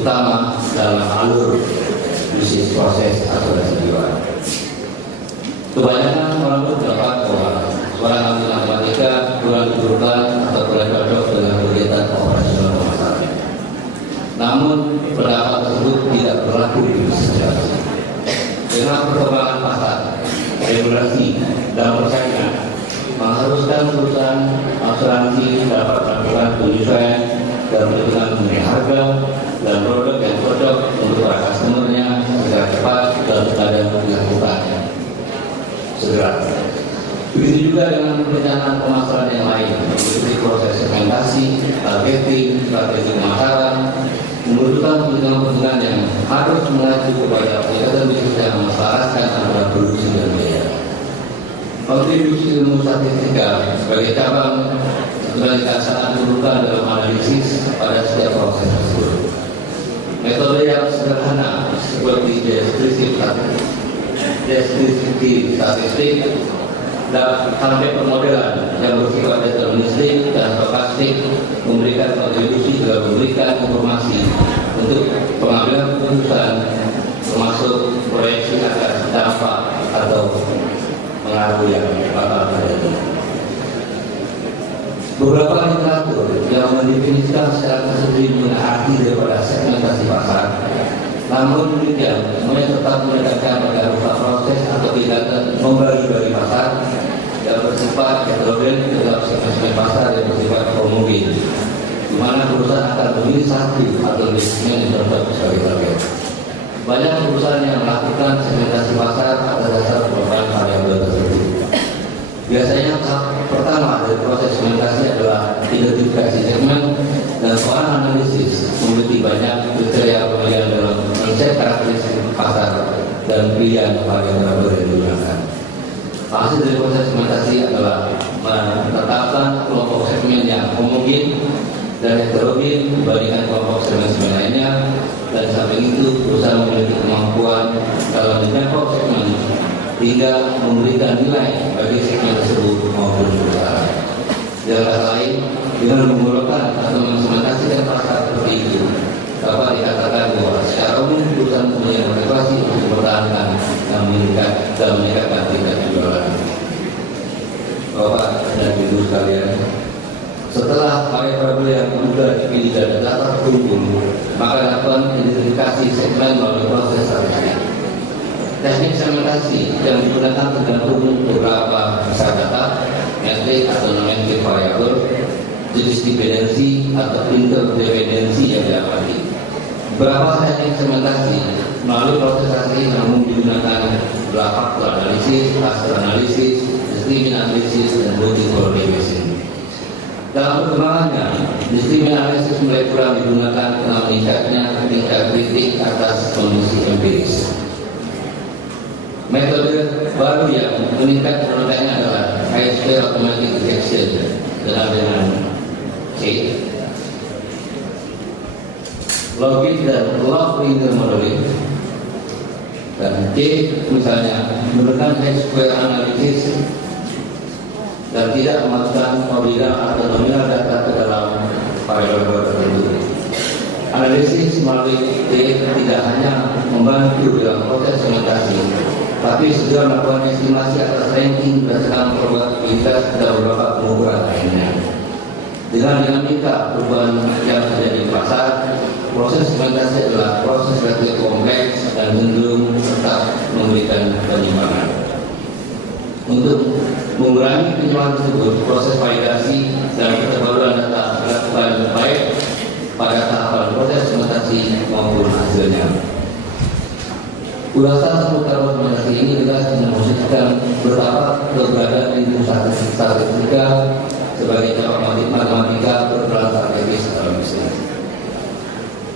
utama dalam alur bisnis proses asuransi jiwa. Kebanyakan orang berpendapat bahwa seorang ahli matematika kurang diperlukan atau kurang cocok dengan kegiatan operasional pemasaran. Namun pendapat tersebut tidak berlaku di bisnis asuransi. Dengan perkembangan pasar, regulasi, dan persaingan mengharuskan perusahaan asuransi dapat melakukan penyesuaian dan menentukan mengenai harga dan produk yang cocok untuk para customer-nya secara cepat dan ada dilakukan segera. Begitu juga dengan perencanaan pemasaran yang lain, seperti proses segmentasi, targeting, strategi pemasaran, membutuhkan perhitungan-perhitungan yang harus mengacu kepada kegiatan bisnis yang menyelaraskan antara produksi dan biaya. Kontribusi ilmu statistika sebagai cabang sebenarnya sangat diperlukan dalam analisis pada setiap proses tersebut. Metode yang sederhana seperti deskripsi statistik dan sampai pemodelan yang bersifat deterministik dan stokastik memberikan kontribusi juga memberikan informasi untuk pengambilan keputusan termasuk proyeksi atas dampak atau pengaruh yang bakal terjadi. Beberapa literatur yang mendefinisikan secara tersendiri mengenai arti daripada segmentasi pasar. Namun demikian, semuanya tetap menekankan pada rupa proses atau kegiatan membagi-bagi pasar yang bersifat heterogen dalam segmen pasar yang bersifat homogen, di mana perusahaan akan memilih satu atau lebih segmen yang cocok sebagai target. Banyak perusahaan yang melakukan segmentasi pasar atas dasar beberapa variabel tersebut. Biasanya tahap pertama dari proses segmentasi adalah identifikasi segmen dan seorang analisis memiliki banyak kriteria pemilihan dalam konsep karakteristik pasar dan pilihan variabel yang digunakan. Hasil dari proses segmentasi adalah menetapkan kelompok segmen yang homogen dan heterogen dibandingkan kelompok segmen-segmen lainnya, dan samping itu perusahaan memiliki kemampuan dalam menjangkau segmen hingga memberikan nilai bagi segmen tersebut maupun perusahaan. Dengan kata lain, dengan menggunakan atau mensegmentasikan pasar seperti itu, dapat dikatakan bahwa secara umum perusahaan punya motivasi untuk mempertahankan dan meningkatkan tingkat penjualan. Bapak dan Ibu sekalian, setelah variabel yang sudah dipilih dan data terkumpul, maka dapat identifikasi segmen melalui proses statistik. Teknik segmentasi yang digunakan tergantung beberapa besar data, metrik atau non-metrik variabel, jenis dependensi atau interdependensi yang diamati. Beberapa teknik segmentasi melalui proses statistik namun digunakan adalah faktor analisis, cluster analisis, discriminant analisis, dan multi-correlation. Dalam perkembangannya, discriminant analisis mulai kurang digunakan karena meningkatnya tingkat kritik atas kondisi empiris. Metode baru yang meningkat penelitiannya adalah high-scale automatic rejection dengan C, logik dan log linear modeling, dan D misalnya menggunakan high-scale analysis dan tidak memasukkan ordinal atau nominal data ke dalam variabel tertentu. Analisis melalui D tidak hanya membantu dalam proses segmentasi, tapi segera melakukan estimasi atas ranking berdasarkan probabilitas dan beberapa pengukuran lainnya. Dengan dinamika perubahan yang terjadi di pasar, proses segmentasi adalah proses relatif kompleks dan cenderung tetap memberikan penyimpangan. Untuk mengurangi penyimpangan tersebut, proses validasi dan perbaruan data dilakukan baik pada tahapan proses segmentasi maupun hasilnya. Ulasan seputar segmentasi ini jelas memposisikan betapa keberadaan ilmu statistika sebagai cabang matematika berperan strategis dalam bisnis.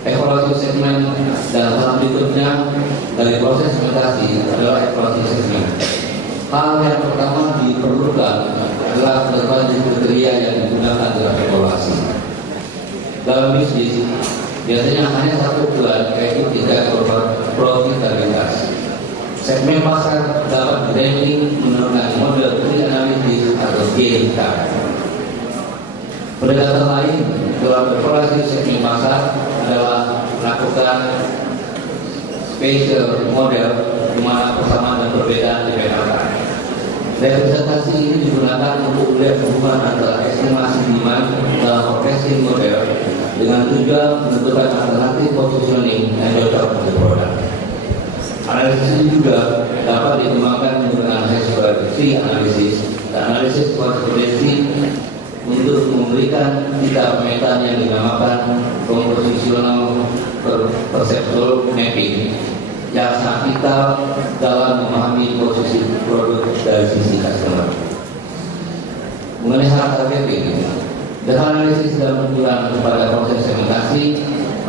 Evaluasi segmen dan tahap berikutnya dari proses segmentasi adalah evaluasi segmen. Hal yang pertama diperlukan adalah berbagai kriteria yang digunakan dalam evaluasi. Dalam bisnis, biasanya hanya satu tujuan, yaitu tingkat profitabilitas. Segmen pasar dapat di-ranking menggunakan model pre-analisis atau GIK. Pendekatan lain dalam evaluasi segmen pasar adalah melakukan melakukan spatial model di mana persamaan dan perbedaan dipetakan. Representasi ini digunakan untuk melihat hubungan antara estimasi demand dalam forecasting model dengan tujuan menentukan alternatif positioning yang cocok untuk produk. Analisis ini juga dapat dikembangkan menggunakan hash analisis dan analisis korespondensi untuk memberikan kita pemetaan yang dinamakan compositional perceptual mapping yang sangat vital dalam memahami posisi produk dari sisi customer. Mengenai hal targeting, dengan analisis dan menunjukkan kepada proses segmentasi,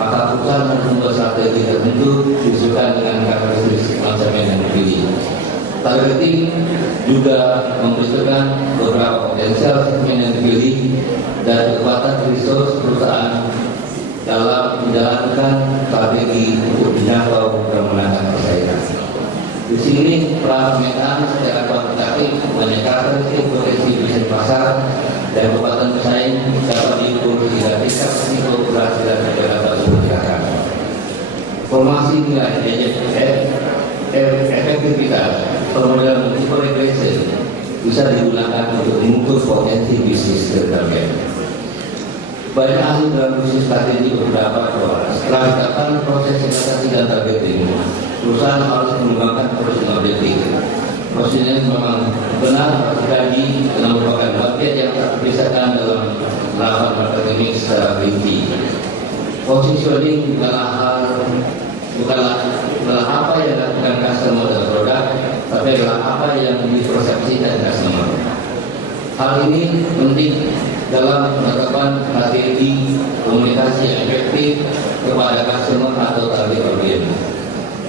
maka perusahaan harus membuat strategi tertentu disesuaikan dengan karakteristik konsumen yang dipilih. Targeting juga membutuhkan beberapa potensial segmen yang dipilih dan kekuatan resource perusahaan dalam menjalankan strategi untuk menjangkau dan menangkan persaingan. Di sini peran pemetaan secara kuantitatif mengenai karakteristik potensi bisnis pasar dan kekuatan pesaing dapat diukur hingga tingkat risiko keberhasilan dapat diperkirakan. Formasi nilai efektivitas permodalan multiple regression bisa digunakan untuk mengukur potensi bisnis target. Banyak ahli dalam bisnis strategi berpendapat bahwa setelah dilakukan proses segmentasi dan targeting, perusahaan harus mengembangkan personal branding. Proses ini memang benar terjadi karena merupakan bagian yang tak terpisahkan dalam melakukan marketing secara rinci. Positioning bukanlah apa yang dilakukan customer dan produk, tapi adalah apa yang dipersepsikan customer. Hal ini penting dalam menetapkan strategi komunikasi yang efektif kepada customer atau target audiens.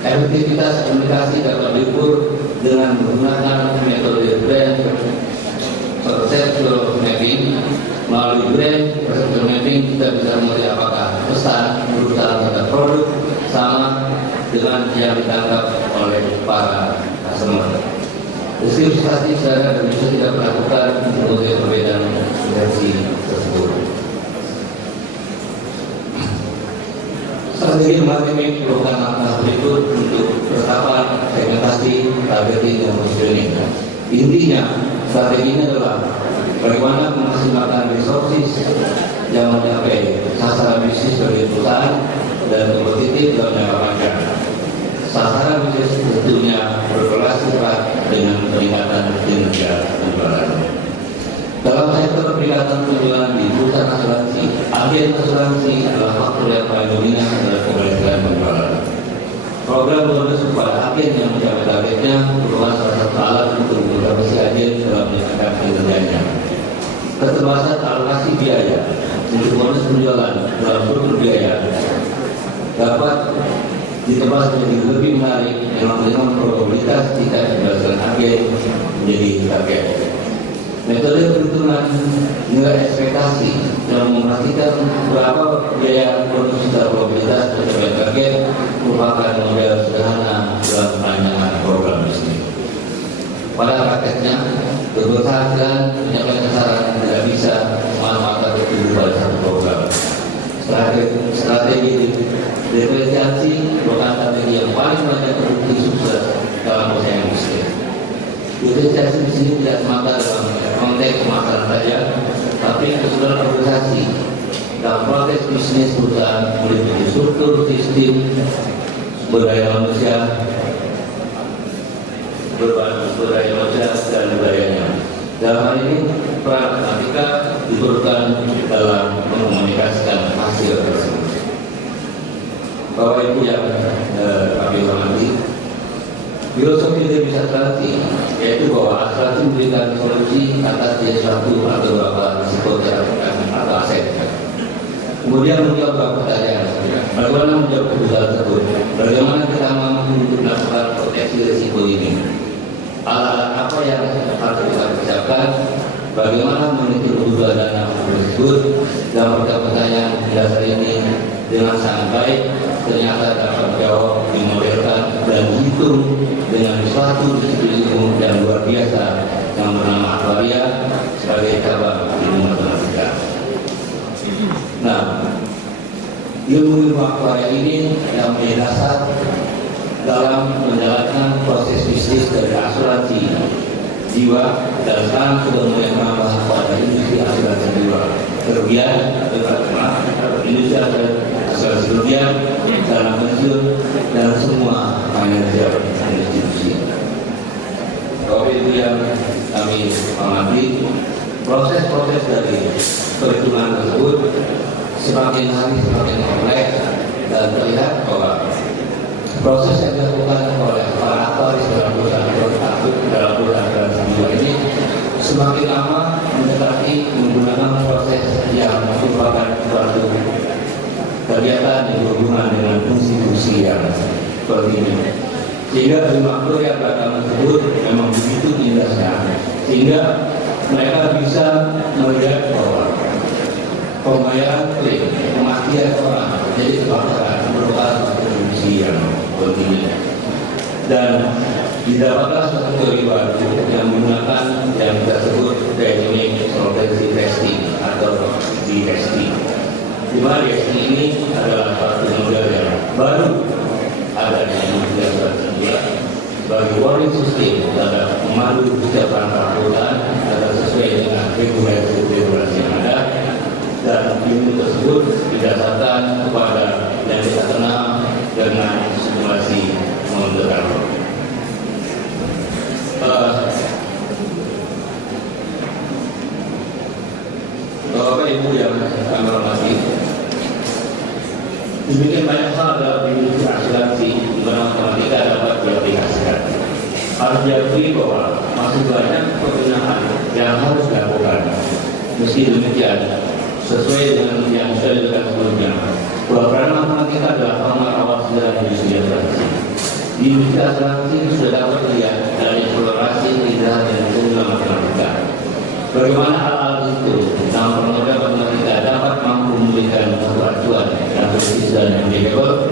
Efektivitas komunikasi dapat diukur dengan menggunakan metode brand perceptual mapping. Melalui brand perceptual mapping kita bisa melihat apakah pesan perusahaan terhadap produk sama dengan yang ditangkap oleh para customer. Deskripsi secara dan bisa tidak melakukan untuk perbedaan versi tersebut. Strategi marketing merupakan langkah berikut untuk penetapan segmentasi, targeting, dan positioning. Intinya, strategi ini adalah bagaimana memaksimalkan resources yang mencapai sasaran bisnis bagi perusahaan dan kompetitif dalam jangka panjang. Sasaran bisnis tentunya berkorelasi erat dengan peningkatan kinerja penjualan. Dalam sektor peningkatan penjualan di perusahaan asuransi, agen asuransi adalah faktor yang paling dominan dalam keberhasilan penjualan. Program bonus kepada agen yang mencapai targetnya merupakan salah satu alat untuk motivasi agen dalam meningkatkan kinerjanya. Keterbatasan alokasi biaya untuk bonus penjualan dalam struktur biaya dapat ditebas menjadi lebih menarik dengan probabilitas tingkat keberhasilan agen menjadi target. Metode perhitungan nilai ekspektasi yang memperhatikan berapa biaya bonus secara probabilitas mencapai target merupakan model sederhana dalam perancangan program bisnis. Pada prakteknya, keberhasilan mencapai sasaran tidak bisa semata-mata tertuju pada satu program. Strategi diferensiasi merupakan strategi yang paling banyak terbukti sukses dalam persaingan bisnis. Diferensiasi di sini tidak semata dalam konteks pemasaran saja, tapi keseluruhan organisasi dalam proses bisnis perusahaan meliputi struktur, sistem, sumber daya manusia, dan budayanya. Dalam hal ini, peran matematika diperlukan dalam mengkomunikasikan hasil tersebut. Bapak Ibu yang kami hormati, filosofi dari asuransi yaitu bahwa asuransi memberikan solusi atas suatu atau beberapa risiko terhadap atau aset. Kemudian menjawab beberapa pertanyaan, bagaimana menjawab kebutuhan tersebut? Bagaimana kita mampu untuk melakukan proteksi risiko ini? Alat apa yang harus kita persiapkan? Bagaimana meneliti kebutuhan dana tersebut? Dan pertanyaan dasar ini dengan sangat baik ternyata dapat dijawab, dimodelkan, dan dihitung dengan suatu disiplin ilmu yang luar biasa yang bernama aktuaria sebagai cabang ilmu matematika. Nah, Ilmu aktuaria ini yang menjadi dasar dalam menjalankan proses bisnis dari asuransi jiwa, dan sekarang sudah mulai menambah pada industri asuransi jiwa, kerugian atau industri asuransi kerugian, dana pensiun, dan semua financial institusi. Bapak Ibu yang kami hormati, proses-proses dari perhitungan tersebut semakin hari semakin kompleks, dan terlihat bahwa proses yang dilakukan oleh para aktoris dalam perusahaan jiwa ini semakin lama mendekati menggunakan proses yang merupakan suatu kegiatan yang berhubungan dengan fungsi-fungsi yang seperti ini. Sehingga makhluk yang belakangan tersebut memang begitu indahnya, sehingga mereka bisa melihat bahwa pembayaran klaim, kematian orang jadi kebakaran merupakan suatu fungsi yang penting, dan didapatkan suatu teori baru yang menggunakan yang kita sebut dynamic solvency testing atau DST. Di mana DST ini adalah suatu model yang baru ada di Indonesia sebagai warning system terhadap memandu kesejahteraan perusahaan agar sesuai dengan regulasi yang ada, dan ilmu tersebut didasarkan kepada yang kita kenal dengan simulasi Monte Carlo. Bapak Ibu yang kami hormati, demikian banyak hal dalam industri asuransi di mana matematika dapat diaplikasikan. Harus diakui bahwa masih banyak penggunaan yang harus dilakukan. Meski demikian, sesuai dengan yang sudah dilakukan sebelumnya, bahwa peran matematika adalah pengaruh awal sejarah industri asuransi. Di industri asuransi sudah dapat dilihat dari eksplorasi lidah dan penggunaan matematika. Bagaimana hal-hal itu dalam pengertian matematika dapat mampu memberikan acuan yang presisi dan manageable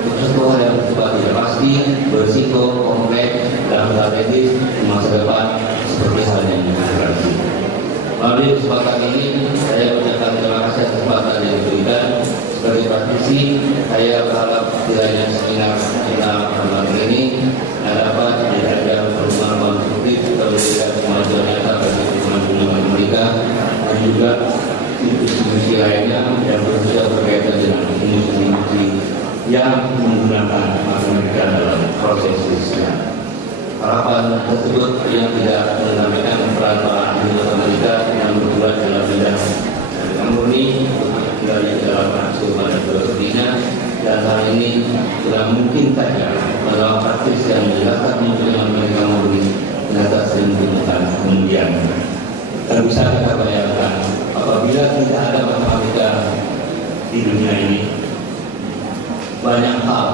untuk sebuah yang bersifat tidak pasti, berisiko, kompleks, dan strategis di masa depan seperti halnya asuransi. Melalui kesempatan ini, saya mengucapkan terima kasih atas kesempatan yang diberikan. Sebagai praktisi, saya berharap di lainnya seminar kita malam ini dapat menjadi perhubungan konstruktif memberikan kemajuan nyata bagi hubungan matematika, dan juga institusi lainnya yang berusaha berkaitan dengan industri yang menggunakan matematika dalam proses bisnisnya. Harapan tersebut yang tidak menambahkan peran para ahli matematika yang bergerak dalam bidang murni dari dalam masuk pada filosofinya, dan hal ini tidak mungkin saja dalam praktis yang menjelaskan dengan mereka murni ternyata sering ditemukan kemudian. Dan bisa kita bayangkan apabila tidak ada matematika di dunia ini, banyak hal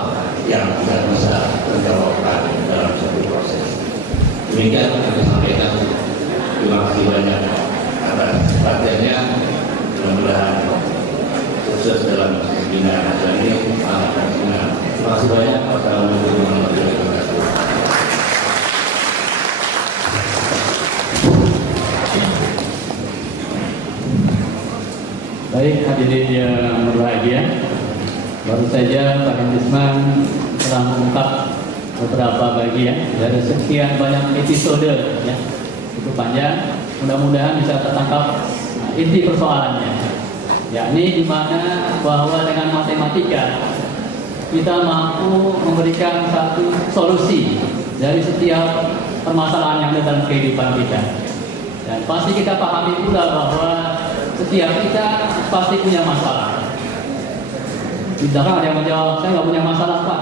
yang tidak bisa terjawabkan dalam suatu proses. Demikian yang kami sampaikan. Terima kasih banyak atas perhatiannya. Mudah-mudahan sukses dalam seminar ini. Terima kasih banyak. Wassalamualaikum warahmatullahi wabarakatuh. Baik, hadirin yang berbahagia, baru saja Pak Hendisman telah mengungkap beberapa bagian dari sekian banyak episode, ya, cukup panjang. Mudah-mudahan bisa tertangkap inti persoalannya, yakni di mana bahwa dengan matematika kita mampu memberikan satu solusi dari setiap permasalahan yang ada dalam kehidupan kita. Dan pasti kita pahami pula bahwa setiap kita pasti punya masalah. Tidak ada yang menjawab, saya nggak punya masalah Pak.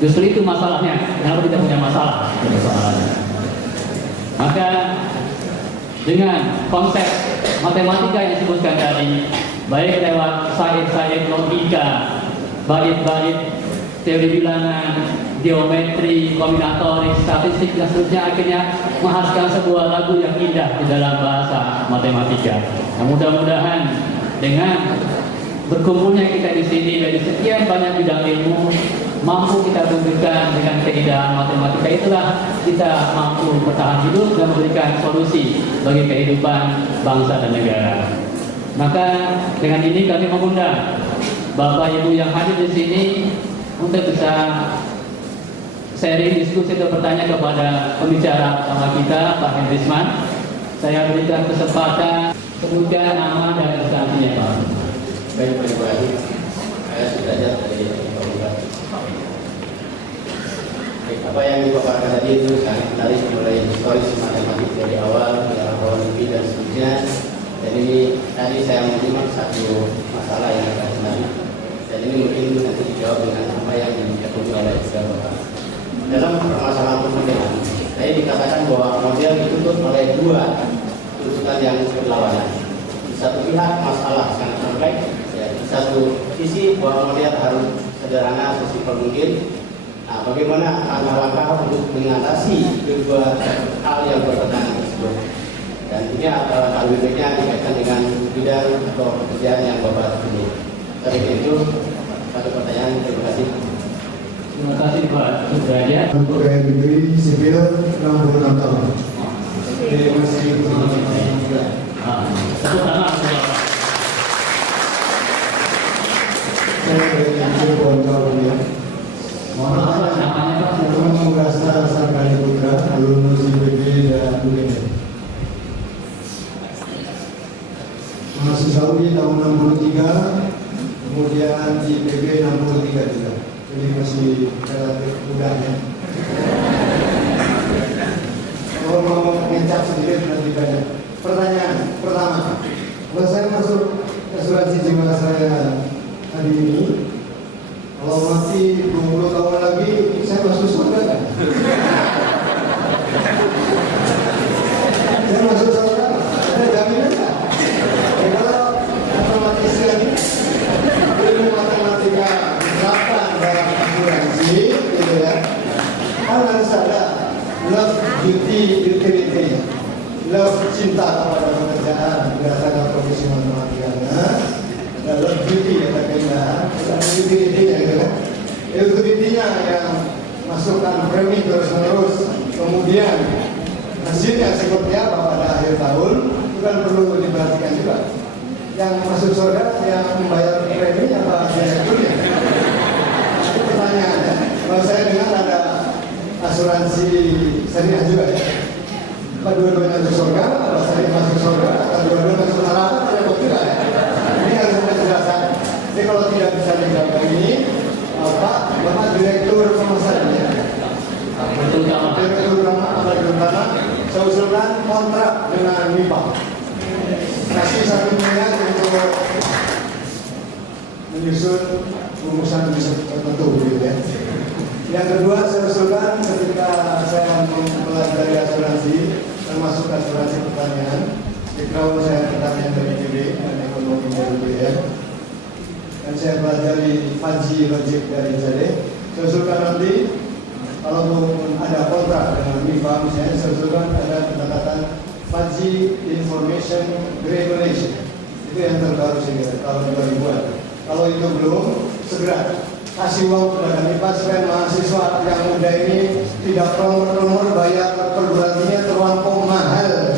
Justru itu masalahnya, kenapa tidak punya masalah? Maka dengan konsep matematika yang disebutkan tadi, baik lewat sains logika, bait-bait, teori bilangan, geometri, kombinatorik, statistik, dan seterusnya, akhirnya menghasilkan sebuah lagu yang indah di dalam bahasa matematika. Nah, mudah-mudahan dengan berkumpulnya kita di sini dari sekian banyak bidang ilmu, mampu kita tunjukkan dengan keindahan matematika itulah kita mampu bertahan hidup dan memberikan solusi bagi kehidupan bangsa dan negara. Maka dengan ini kami mengundang Bapak Ibu yang hadir di sini untuk bisa sharing diskusi atau bertanya kepada pembicara utama kita, Pak Hendrisman. Saya berikan kesempatan, kemudian nama dan instansinya, Pak. Baik, Pak Ibrahim. Saya sudah lihat dari Pak Ibrahim. Apa yang dipaparkan tadi itu sangat menarik, mulai historis matematik dari awal, lebih dan seterusnya. Dan ini tadi saya menyimak satu masalah yang agak menarik. Dan ini mungkin nanti dijawab dengan apa yang diakui oleh Bapak. Dalam permasalahan pemodelan, saya dikatakan bahwa model dituntut oleh dua tuntutan yang berlawanan. Di satu pihak masalah sangat kompleks, ya, di satu sisi bahwa model harus sederhana sesimpel mungkin. Nah, bagaimana langkah-langkah untuk mengatasi kedua hal yang bertentangan tersebut? Dan ini hal berikutnya dikaitkan dengan bidang atau pekerjaan yang Bapak pilih. Tapi itu satu pertanyaan. Terima kasih. Terima kasih Pak Sudrajat. Untuk gaya negeri sipil 66 tahun. Masih Tepuk tangan. saya dari Cirebon, Jawa Barat. Mohon maaf, namanya Pak. Teman Rasa Sarkani Putra, alumnus IPB dan UGM. Masuk Saudi tahun 63, kemudian di IPB 63 juga. Jadi masih relatif mudah ya. Kalau mau ngecap sedikit nanti banyak. Pertanyaan pertama, kalau saya masuk asuransi jiwa saya hari ini, kalau mati 20 tahun lagi, saya masuk surga kan? Saya masuk surga, ada jaminan kan? Kalau matematisian ilmu matematika diterapkan dalam asuransi, gitu ya, kan harus ada love, duty, utility, love cinta kepada pekerjaan berdasarkan profesi matematikanya. Dalam duty ada keindahan, ada utility-nya gitu kan. Utility-nya yang masukkan premi terus-menerus, kemudian hasilnya seperti apa pada akhir tahun, itu kan perlu diperhatikan juga. Yang masuk surga yang membayar premi apa direkturnya? Itu pertanyaannya. Kalau saya dengar ada asuransi syariah juga ya. Apa dua-duanya masuk surga, apa saya masuk surga, atau dua-duanya masuk neraka, repot juga ya. Ini harus ada penjelasan. Jadi kalau tidak bisa dijawab ini, Bapak Direktur Pemasarannya, Direktur Utama, saya usulkan kontrak dengan MIPA. Kasih 1 miliar untuk menyusun rumusan tertentu gitu ya. Yang kedua, saya usulkan ketika saya mempelajari asuransi, termasuk asuransi pertanian, background saya pertanian dari IPB dan ekonomi dari UGM, dan saya pelajari haji logik dari ICD. Saya usulkan nanti kalau ada kontrak dengan MIPA, misalnya saya usulkan ada pendekatan haji information regulation. Itu yang terbaru sehingga tahun 2000-an. Kalau itu belum, segera kasih uang kepada MIPA supaya mahasiswa yang muda ini tidak promor bayar perguruannya terlampau mahal.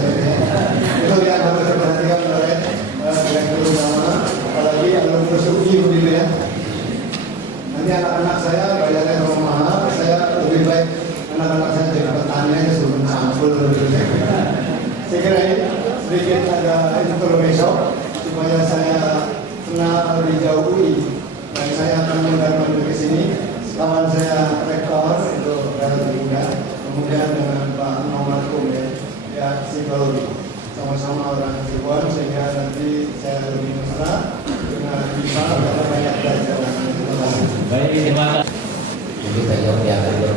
Itu yang harus diperhatikan oleh Direktur Utama, apalagi alumnus UI begitu ya. Nanti anak-anak saya bayarnya terlalu mahal, saya lebih baik anak-anak saya jadi petani aja sebelum sampul. Saya kira ini sedikit ada intermezzo supaya saya kenal lebih jauh UI. Dan saya akan mengundang ke sini. Kawan saya rektor itu relatif muda, kemudian dengan Pak Muhammad ya psikologi, sama-sama orang Cirebon, sehingga nanti saya lebih mesra dengan bisa karena banyak belajar. Baik, terima kasih. Kita jawab yang kedua.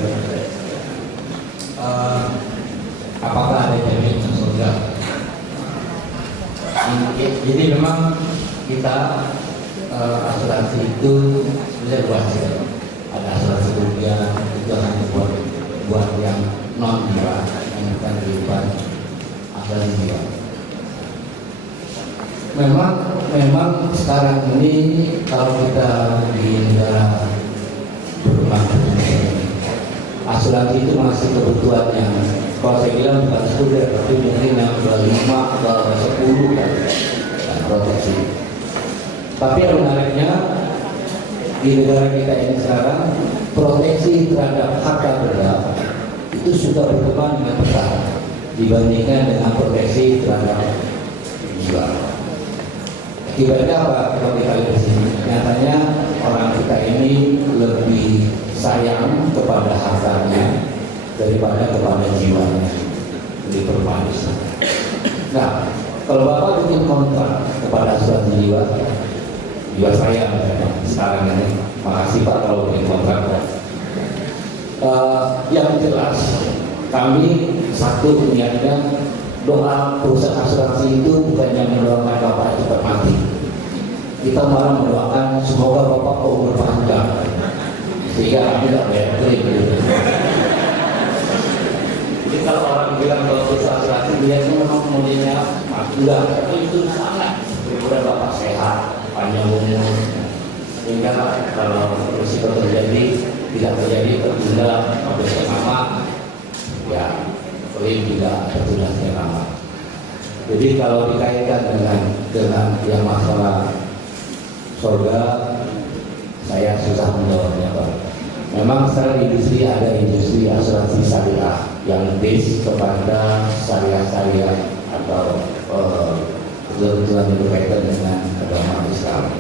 Apakah ada jaminan surga? Jadi memang kita asuransi itu sebenarnya luas ya. Ada asuransi kerugian itu hanya buat yang non jiwa, yang bukan kehidupan asuransi jiwa. Memang sekarang ini kalau kita di negara berkembang asuransi itu masih kebutuhan yang kalau saya bilang bukan sudah, tapi mungkin yang 25 atau 10 kan proteksi. Tapi yang menariknya di negara kita ini sekarang proteksi terhadap harta benda itu sudah berkembang dengan pesat dibandingkan dengan proteksi terhadap jiwa. Akibatnya apa? Kalau kita lihat di sini, nyatanya orang kita ini lebih sayang kepada hartanya daripada kepada jiwanya, lebih bermanis. Nah, kalau Bapak bikin kontrak kepada asuransi jiwa saya sekarang ini, makasih Pak kalau bikin kontrak. Yang jelas, kami satu niatnya doa perusahaan asuransi itu bukannya mendoakan Bapak cepat mati. Kita malah mendoakan semoga Bapak umur panjang sehingga kami tidak bayar klaim. Jadi kalau orang bilang kalau perusahaan asuransi dia memang kemudiannya enggak, itu sangat daripada Bapak sehat, panjang umur, sehingga kalau risiko terjadi tidak terjadi tertunda sampai lama, ya klaim juga tertunda sekian lama. Jadi kalau dikaitkan dengan yang masalah surga, saya susah menjawabnya Pak. Memang sekarang industri ada industri asuransi syariah yang base kepada syariah atau kebetulan yang berkaitan dengan agama Islam.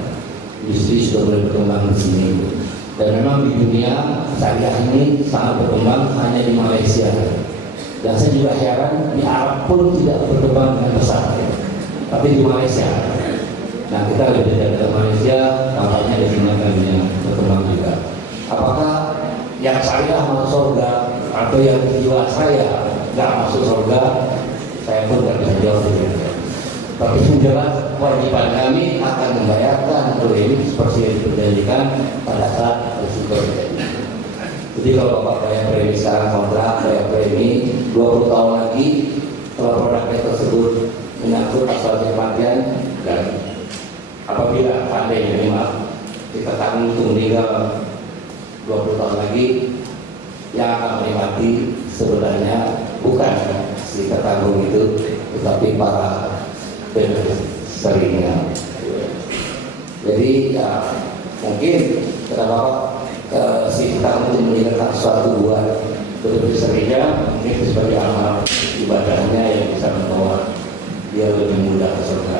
Industri sudah mulai berkembang di sini. Dan memang di dunia syariah ini sangat berkembang hanya di Malaysia. Dan saya juga heran di Arab pun tidak berkembang dengan pesat, tapi di Malaysia. Nah kita lebih dari Malaysia, tampaknya di sini akan berkembang juga. Apakah yang syariah masuk surga atau yang jiwa saya nggak masuk surga? Saya pun nggak bisa jawab itu. Tapi yang jelas kewajiban kami akan membayarkan klaim seperti yang diperjanjikan pada saat risiko terjadi. Jadi kalau Bapak bayar premi sekarang kontrak, bayar premi 20 tahun lagi, kalau produknya tersebut menyangkut asuransi kematian, dan apabila pandai minimal kita tanggung untuk meninggal 20 tahun lagi, yang akan menikmati sebenarnya bukan si tertanggung itu, tetapi para beneficiarinya. Jadi ya mungkin kata Bapak si tertanggung meninggalkan suatu buat beneficiarinya, mungkin sebagai amal ibadahnya yang bisa membawa dia lebih mudah ke surga.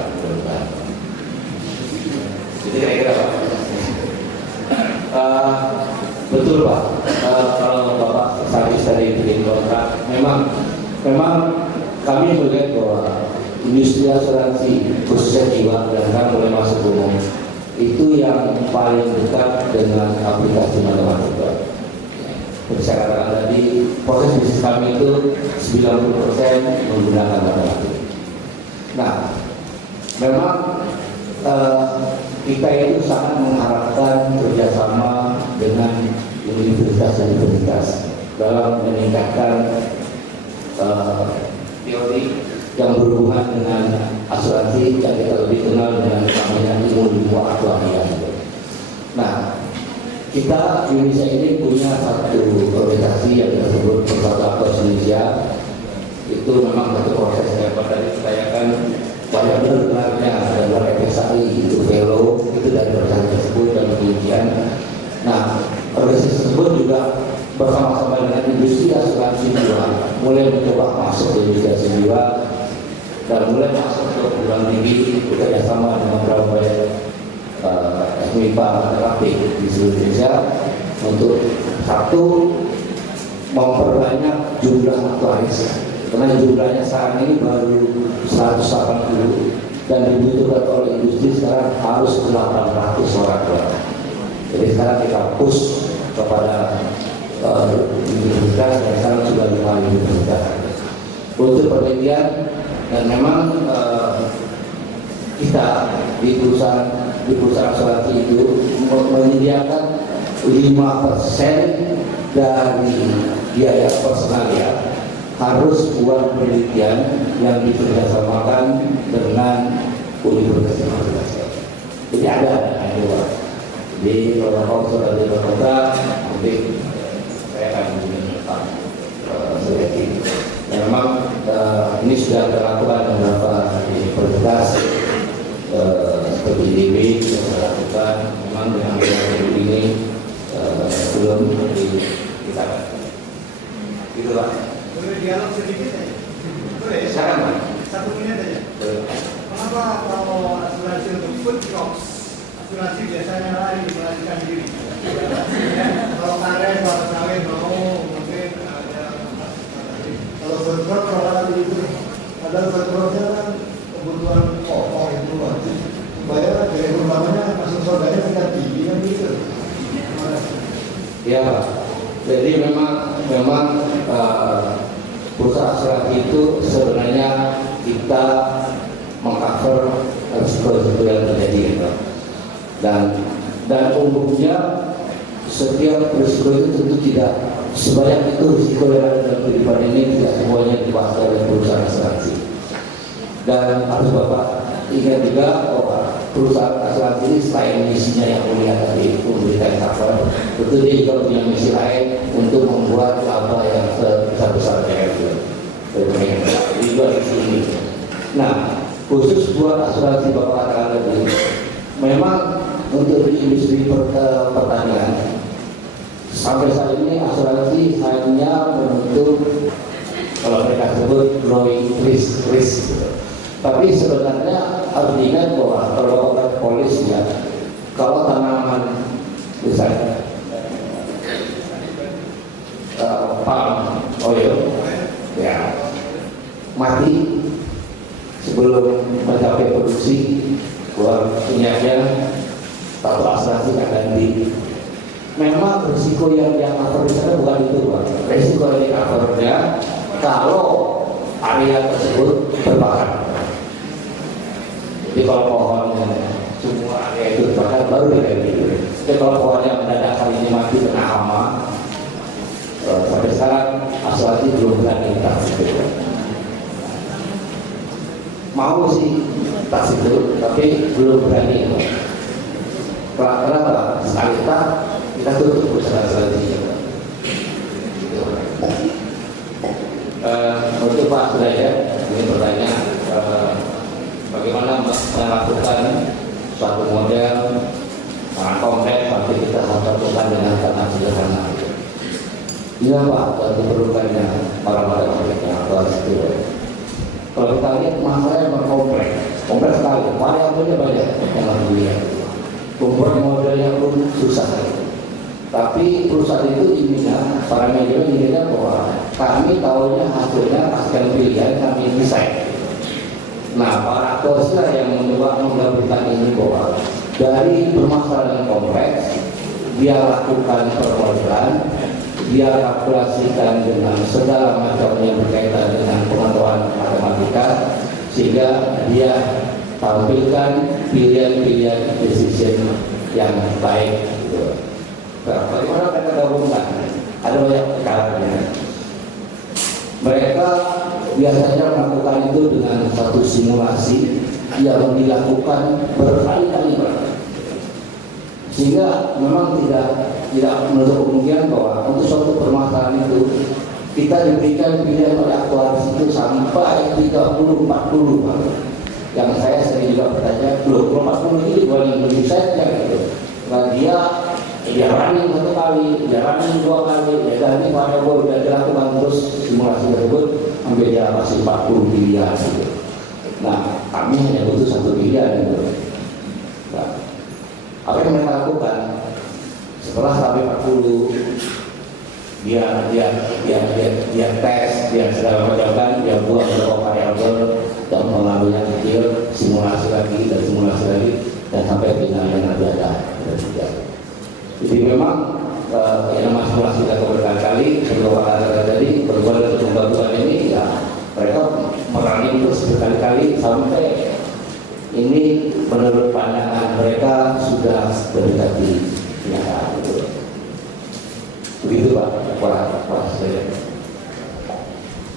Jadi kira-kira Pak. Betul Pak, kalau Bapak tadi bikin kontrak, memang kami melihat bahwa industri asuransi khususnya jiwa dan kan boleh masuk umum itu yang paling dekat dengan aplikasi matematika. Seperti saya katakan tadi, proses bisnis kami itu 90% menggunakan matematika. Nah, memang kita itu sangat mengharapkan kerjasama dengan universitas dalam meningkatkan teori yang berhubungan dengan asuransi yang kita lebih kenal dengan namanya ilmu aktuariat. Nah, kita di Indonesia ini punya satu organisasi yang disebut Persatuan Aktuaris Indonesia. Itu memang satu proses yang tadi ditanyakan banyak gelarnya, ada gelar FSI, itu fellow, itu dari organisasi tersebut dan penelitian. Nah, organisasi tersebut juga bersama-sama dengan industri asuransi jiwa mulai mencoba masuk ke industri asuransi jiwa dan mulai masuk ke perguruan tinggi bekerjasama dengan beberapa MIPA matematik di seluruh Indonesia untuk satu memperbanyak jumlah aktuaris, karena jumlahnya saat ini baru 180 dan dibutuhkan oleh industri sekarang harus 800 orang. Jadi sekarang kita push kepada universitas yang sekarang sudah 5 universitas untuk penelitian. Dan memang kita di perusahaan asuransi itu menyediakan 5% dari biaya personalnya harus buat penelitian yang dikerjasamakan dengan universitas. Jadi ada dua. Jadi kalau sudah diperkosa, nanti saya akan menyiapkan selektif. Memang ini sudah dilakukan beberapa universitas seperti DB sudah dilakukan. Memang dengan ini sedikit aja. Boleh? Silakan, Pak. 1 menit aja. Kenapa kalau asuransi untuk food crops, asuransi biasanya lari melarikan diri? Ya, kalau karet, kalau sawit mau mungkin ada. Kalau food crop kalau itu, ada food cropnya kan kebutuhan pokok itu wajib. Bayar dari utamanya masuk surganya tingkat tinggi kan gitu. Ya Pak. Jadi memang perusahaan asuransi itu sebenarnya kita mengcover risiko yang terjadi gitu. Dan umumnya setiap risiko itu tentu tidak sebanyak itu risiko yang ada dalam kehidupan ini tidak semuanya dibahas oleh perusahaan asuransi. Dan harus Bapak ingat juga bahwa perusahaan asuransi ini selain misinya yang mulia tadi memberikan cover, tentu dia juga punya misi lain untuk membuat laba yang sebesar-besarnya itu. Jadi dua misi ini. Nah, khusus buat asuransi Bapak katakan tadi, memang untuk di industri pertanian sampai saat ini asuransi hanya menutup kalau mereka sebut growing risk. Tapi sebenarnya harus diingat bahwa kalau polis ya, kalau tanaman misalnya palm oil ya mati sebelum mencapai produksi, buat minyaknya atau asuransi akan ganti. Memang risiko yang cover di sana bukan itu, Pak. Risiko yang covernya kalau area tersebut terbakar. Jadi kalau pohonnya semua area itu terbakar baru kayak gitu. Jadi kalau pohonnya mendadak kali ini mati kena hama, sampai sekarang asuransi belum berani tas itu. Mau sih tas itu, tapi belum berani. Kenapa? Sekali kita tutup usaha asuransi. Untuk Pak Suraya, ini pertanyaan bagaimana melakukan suatu model sangat kompleks tapi kita harus lakukan dengan sangat sederhana. Iya Pak, diperlukannya para mereka atau itu. Kalau kita lihat masalah yang kompleks sekali, variabelnya banyak yang harus dilihat. Membuat modelnya pun susah. Tapi perusahaan itu inginnya, para manajemen inginnya bahwa kami tahunya hasilnya pasca pilihan kami desain. Nah, para aktor yang mencoba menggabungkan ini bahwa dari permasalahan kompleks, dia lakukan permodelan, dia kalkulasikan dengan segala macam yang berkaitan dengan pengetahuan matematika, sehingga dia tampilkan pilihan-pilihan decision yang baik. Bagaimana mereka gabungkan? Ada banyak caranya. Mereka biasanya melakukan itu dengan satu simulasi yang dilakukan berkali-kali, sehingga memang tidak menutup kemungkinan bahwa untuk suatu permasalahan itu kita diberikan pilihan oleh aktuaris itu sampai 30-40. Yang saya sering juga bertanya, loh, 40 ini bukan lebih saja gitu. Nah, dia running 1 kali, dia running 2 kali, ya ganti variabel, dia dilakukan terus simulasi tersebut sampai dia masih 40 pilihan gitu. Nah, kami hanya butuh 1 pilihan gitu. Nah, apa yang mereka lakukan setelah sampai 40 dia tes, dia segala macam kan, dia buat beberapa variabel dan pengaruhnya kecil, simulasi lagi dan simulasi lagi dan sampai finalnya nanti ada. Jadi memang yang namanya kita berkali-kali sebelum ada tadi berbuat untuk bantuan ini ya mereka merani terus berkali-kali sampai ini menurut pandangan mereka sudah mendekati kenyataan. Begitu Pak saya.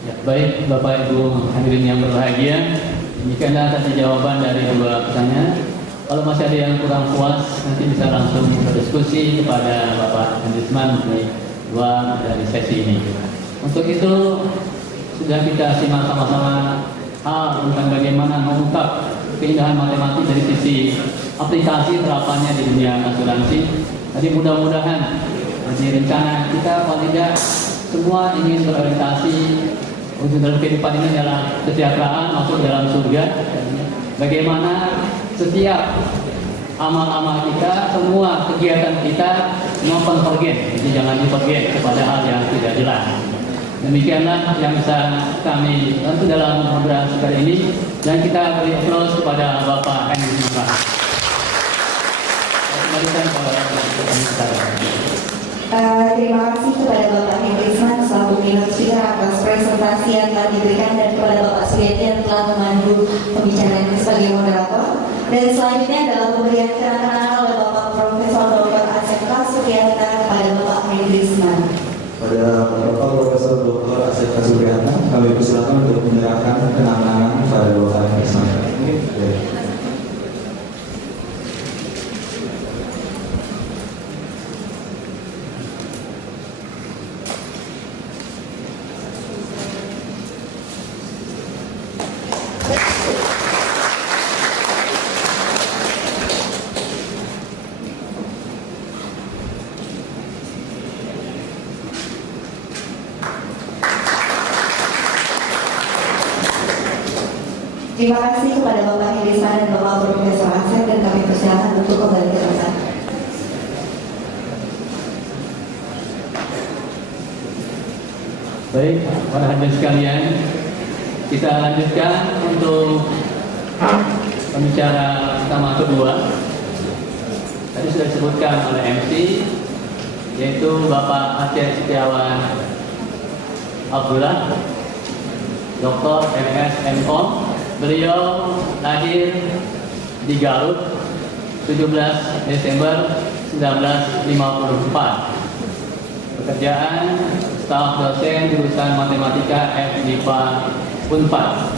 Ya, baik Bapak Ibu hadirin yang berbahagia, demikianlah tadi jawaban dari 2 pertanyaan. Kalau masih ada yang kurang puas, nanti bisa langsung berdiskusi kepada Bapak Hendrisman di luar dari sesi ini. Untuk itu sudah kita simak sama-sama hal tentang bagaimana mengungkap keindahan matematik dari sisi aplikasi terapannya di dunia asuransi. Jadi mudah-mudahan di rencana kita paling tidak semua ingin berorientasi wujud dalam kehidupan ini adalah kesejahteraan masuk dalam surga. Bagaimana setiap amal-amal kita, semua kegiatan kita non-konvergen, jadi jangan divergen kepada hal yang tidak jelas. Demikianlah yang bisa kami bantu dalam ngobrol sekali ini, dan kita beri aplaus kepada Bapak Henry Isman. Terima kasih kepada Bapak Henry Isman selaku keynote speaker atas presentasi yang telah diberikan, dan kepada Bapak Suryadi yang telah memandu pembicaraan ini sebagai moderator. Dan selanjutnya adalah pemberian kenang-kenangan oleh Bapak Profesor Dr. Asep Suryana kepada Bapak Henry Isman. Pada Bapak Profesor Dr. Asep Suryana, kami persilakan untuk menyerahkan kenang-kenangan pada Bapak Henry Isman. Terima kasih kepada Bapak Henry Isman dan Bapak Profesor Asep, dan kami persilakan untuk kembali ke tempat. Baik, para hadirin sekalian, kita lanjutkan untuk pembicara utama kedua. Tadi sudah disebutkan oleh MC, yaitu Bapak Aceh Setiawan Abdullah, Dr. MS MKom. Beliau lahir di Garut 17 Desember 1954. Pekerjaan staf dosen jurusan Matematika FMIPA Unpad.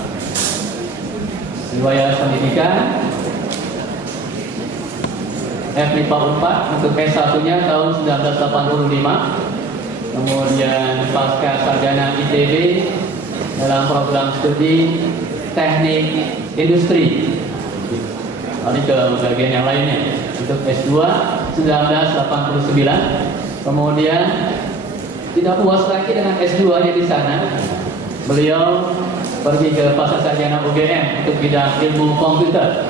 Riwayat pendidikan FMIPA Unpad untuk S1-nya tahun 1985. Kemudian pasca sarjana ITB dalam program studi teknik industri. Lalu ke bagian yang lainnya. Untuk S2 1989. Kemudian tidak puas lagi dengan S2-nya di sana, beliau pergi ke pasca sarjana UGM untuk bidang ilmu komputer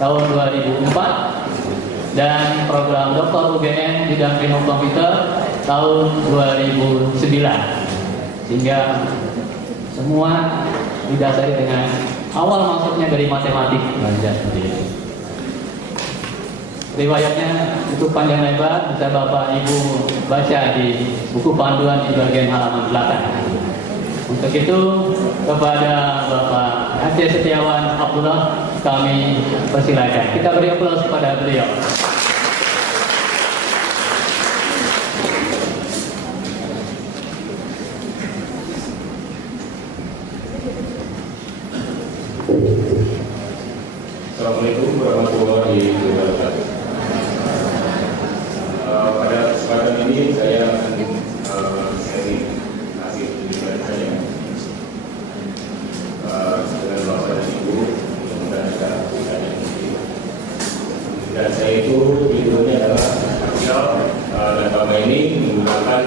tahun 2004, dan program doktor UGM bidang ilmu komputer tahun 2009. Sehingga semua didasari dengan awal masuknya dari matematik belajar seperti itu. Riwayatnya cukup panjang lebar, bisa Bapak Ibu baca di buku panduan di bagian halaman belakang. Untuk itu kepada Bapak Aceh Setiawan Abdullah kami persilakan. Kita beri aplaus kepada beliau. Assalamualaikum warahmatullahi wabarakatuh. Pada kesempatan ini saya akan sharing hasil penelitian saya dengan Bapak dan Ibu, mudah-mudahan ada yang mungkin. Dan saya itu judulnya adalah Partial data mining menggunakan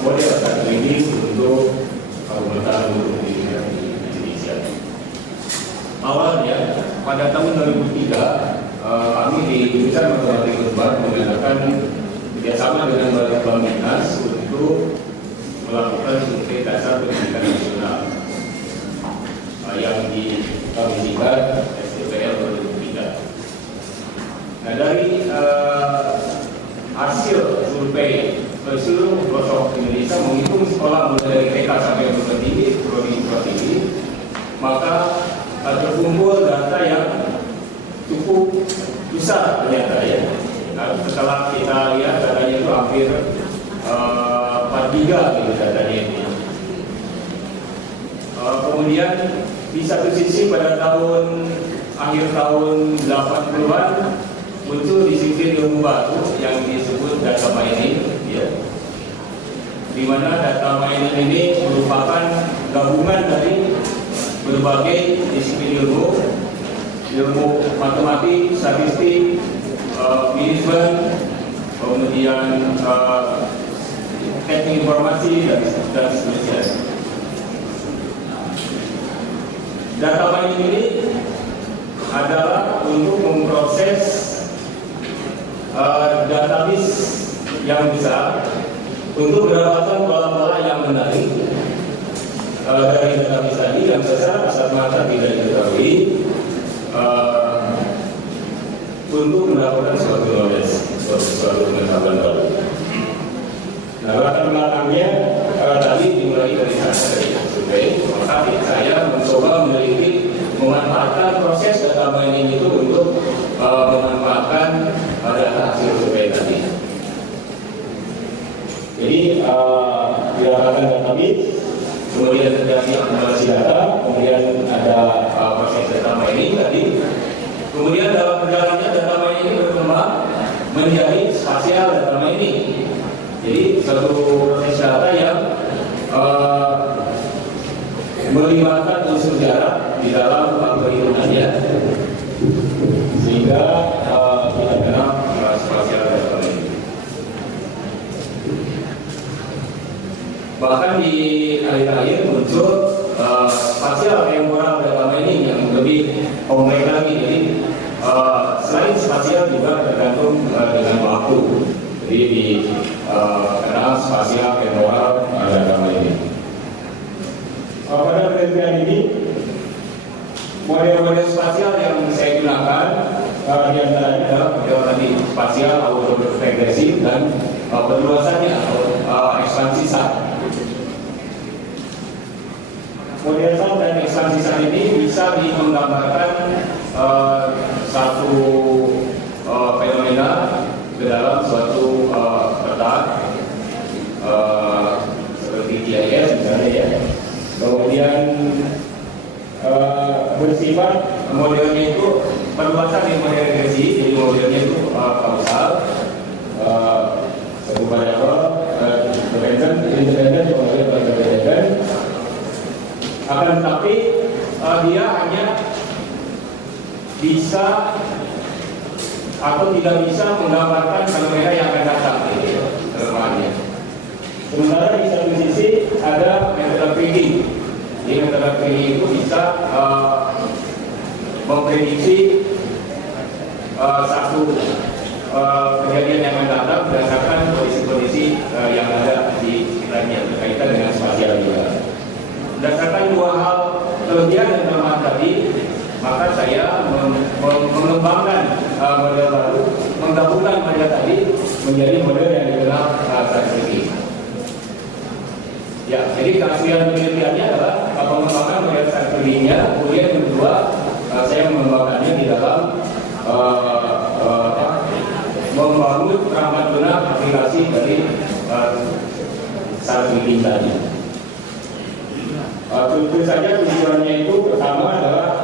model data klinis untuk pemerintahan untuk di Indonesia. Awalnya pada tahun 2003 kami di jurusan Matematika Unpad menggunakan kerjasama dengan Bank Dinas untuk melakukan survei dasar pendidikan nasional yang kami singkat STPL 2003. Nah, dari hasil survei ke seluruh pelosok Indonesia menghitung sekolah mulai dari TK sampai perguruan tinggi, maka terkumpul data yang cukup besar ternyata ya. Nah, setelah kita lihat datanya itu hampir 43 gitu datanya ini. Kemudian di satu sisi pada akhir tahun 80-an muncul disiplin ilmu baru yang disebut data mining ya. Di mana data mining ini merupakan gabungan dari berbagai disiplin ilmu matematik, statistik, manajemen, kemudian teknik informasi dan seterusnya. data mining ini adalah untuk memproses database yang besar untuk mendapatkan pola-pola yang menarik dari database tadi yang besar kasat mata tidak diketahui untuk mendapatkan suatu knowledge, suatu pengetahuan baru. Nah, latar belakangnya tadi dimulai dari survei, maka saya mencoba memanfaatkan proses data mining itu untuk memanfaatkan data hasil survei tadi. Jadi didapatkan database, kemudian terjadi akumulasi data, kemudian ada proses data mining tadi, kemudian dalam perjalanannya data mining ini berkembang menjadi spasial data mining. Jadi suatu proses data yang melibatkan unsur jarak di dalam perhitungannya, sehingga kita kenal spasial data mining. Bahkan di akhir-akhir muncul spasial temporal data mining yang lebih kompleks lagi. Jadi selain spasial juga tergantung dengan waktu. Jadi dikenal spasial temporal data mining. Pada penelitian ini model-model spasial yang saya gunakan diantaranya adalah model tadi spasial autoregresif dan perluasannya atau ekspansi SAT. Model SAT dan ekspansi SAT ini bisa menggambarkan satu fenomena ke dalam suatu peta seperti GIS misalnya ya. Kemudian bersifat modelnya itu perluasan yang model regresi, jadi modelnya itu kausal, satu variabel, independen, akan tetapi dia hanya bisa atau tidak bisa menggambarkan fenomena yang akan datang ke depannya. Sementara di satu sisi ada metode prediksi. Di metode prediksi itu bisa memprediksi satu kejadian yang akan datang berdasarkan kondisi-kondisi yang ada di sekitarnya berkaitan dengan spasial juga. Berdasarkan dua hal kelebihan dan kelemahan tadi, maka saya mengembangkan model baru, menggabungkan model tadi menjadi model yang dikenal statistik. Ya, jadi keaslian penelitiannya adalah pengembangan model statistiknya. Kemudian yang kedua, saya mengembangkannya di dalam membangun perangkat lunak aplikasi dari statistik tadi. Tentu saja tujuannya itu pertama adalah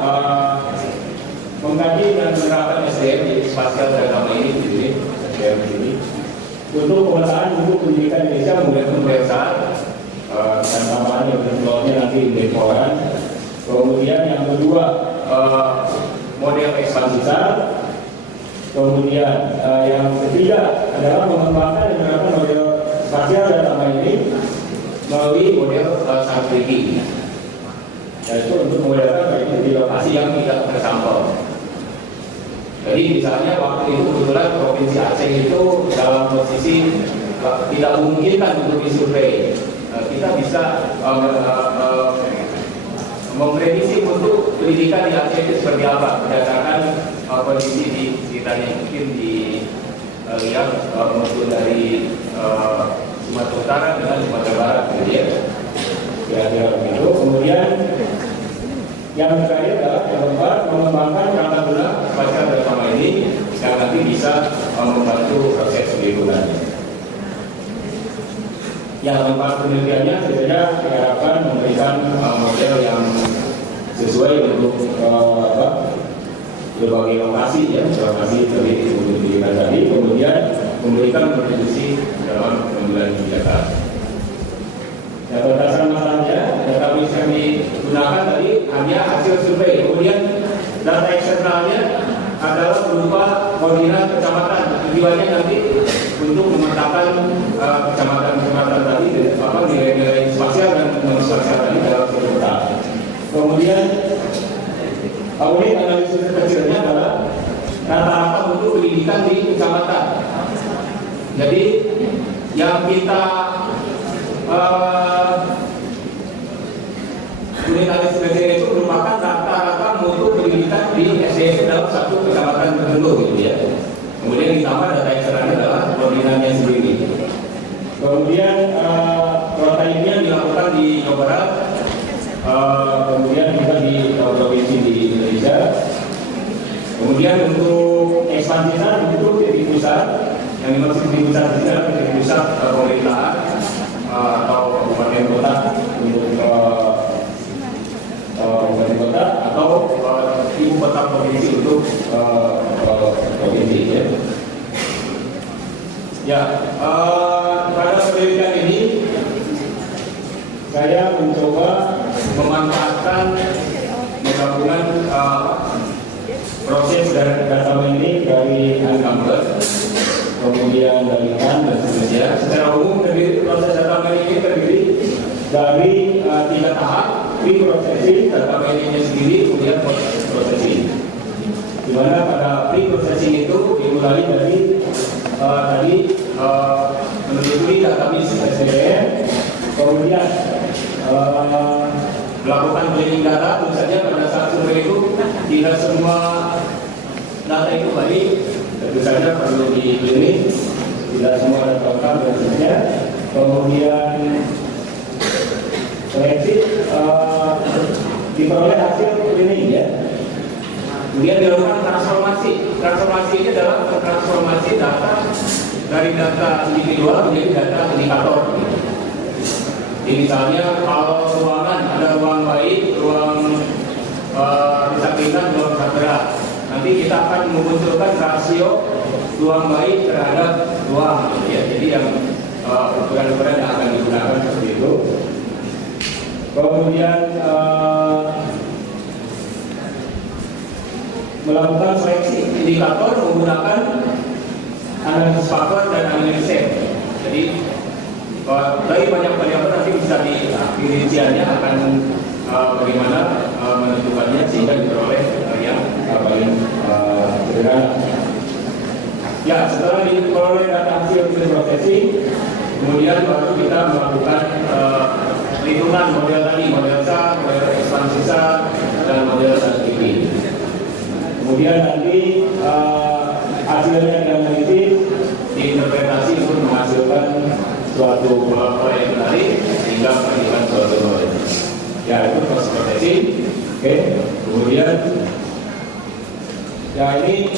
mengkaji dan menerapkan SDM di spasial data mining di sini untuk pemetaan untuk pendidikan Indonesia mulai pemeriksaan dan tambahan yang berkeluarnya nanti di Deporan. Kemudian yang kedua model ekspansi SAT. Kemudian yang ketiga adalah mengembangkan dan menerapkan model spasial data mining melalui model strategi, yaitu untuk memodelkan di lokasi yang tidak tersampel. Jadi misalnya waktu itu kebetulan provinsi Aceh itu dalam posisi tidak memungkinkan untuk disurvei. Kita bisa memprediksi untuk pendidikan di Aceh itu seperti apa berdasarkan kondisi di sekitarnya. Mungkin dilihat maupun dari Sumatera Utara dengan Sumatera Barat, gitu ya. Kira-kira begitu. Kemudian yang terakhir adalah yang keempat, mengembangkan perangkat lunak spasial data mining yang nanti bisa membantu proses pendidikannya. Yang keempat penelitiannya saya diharapkan memberikan model yang sesuai untuk berbagai lokasi ya, lokasi dari pendidikan tadi, kemudian memberikan kontribusi dalam pengembangan kebijakan. Dan batasan masalahnya, database yang digunakan tadi hanya hasil survei. Kemudian data eksternalnya adalah berupa koordinat kecamatan. Tujuannya nanti untuk memetakan kecamatan-kecamatan tadi, nilai-nilai spasial dan non spasial tadi dalam peta. Kemudian Unit analisis kecilnya adalah rata-rata untuk pendidikan di kecamatan. Jadi yang kita unit analisis kecil itu merupakan rata-rata mutu pendidikan di SD dalam satu kecamatan tertentu, gitu ya. Kemudian ditambah data eksternal adalah koordinatnya sendiri. Kemudian protein dilakukan di Jawa Barat, kemudian juga di provinsi di Indonesia. Kemudian untuk ekspansinya untuk titik pusat, yang dimaksud titik pusat di sini adalah titik pusat pemerintahan atau kabupaten kota untuk kabupaten kota atau ibu kota provinsi untuk provinsi. Ya, pada pendidikan ini saya mencoba memanfaatkan menggabungkan proses dari data mining dari Uncamber, kemudian dari KAN dan seterusnya. Secara umum dari proses data mining ini terdiri dari 3 tahap: pre-processing, data miningnya sendiri, kemudian post-processing. Di mana pada pre-processing itu dimulai dari tadi menelusuri database SDM, kemudian melakukan cleaning data. Tentu saja pada saat survei itu tidak semua data itu baik, tentu saja perlu di cleaning, tidak semua data lengkap dan seterusnya. Kemudian seleksi diperoleh hasil cleaning, ya. Kemudian dilakukan transformasi. Transformasi ini adalah transformasi data dari data individual menjadi data indikator. Jadi misalnya kalau ruangan ada ruang baik, ruang rusak ringan, ruang rusak berat. Nanti kita akan memunculkan rasio ruang baik terhadap ruang. Ya, jadi yang ukuran-ukuran yang akan digunakan seperti itu. Kemudian melakukan seleksi indikator menggunakan analisis faktor dan analisis set. Jadi dari banyak variabel nanti bisa dirinciannya akan bagaimana menentukannya sehingga diperoleh yang paling sederhana. Ya, setelah diperoleh data hasil processing, kemudian baru kita melakukan perhitungan model tadi, model SAR, model ekspansi SAR, dan model sensitivity. Kemudian nanti hasilnya dianalisis, diinterpretasi untuk menghasilkan suatu pola yang menarik sehingga menghasilkan suatu model. Ya, itu proses processing. Oke. Kemudian ya ini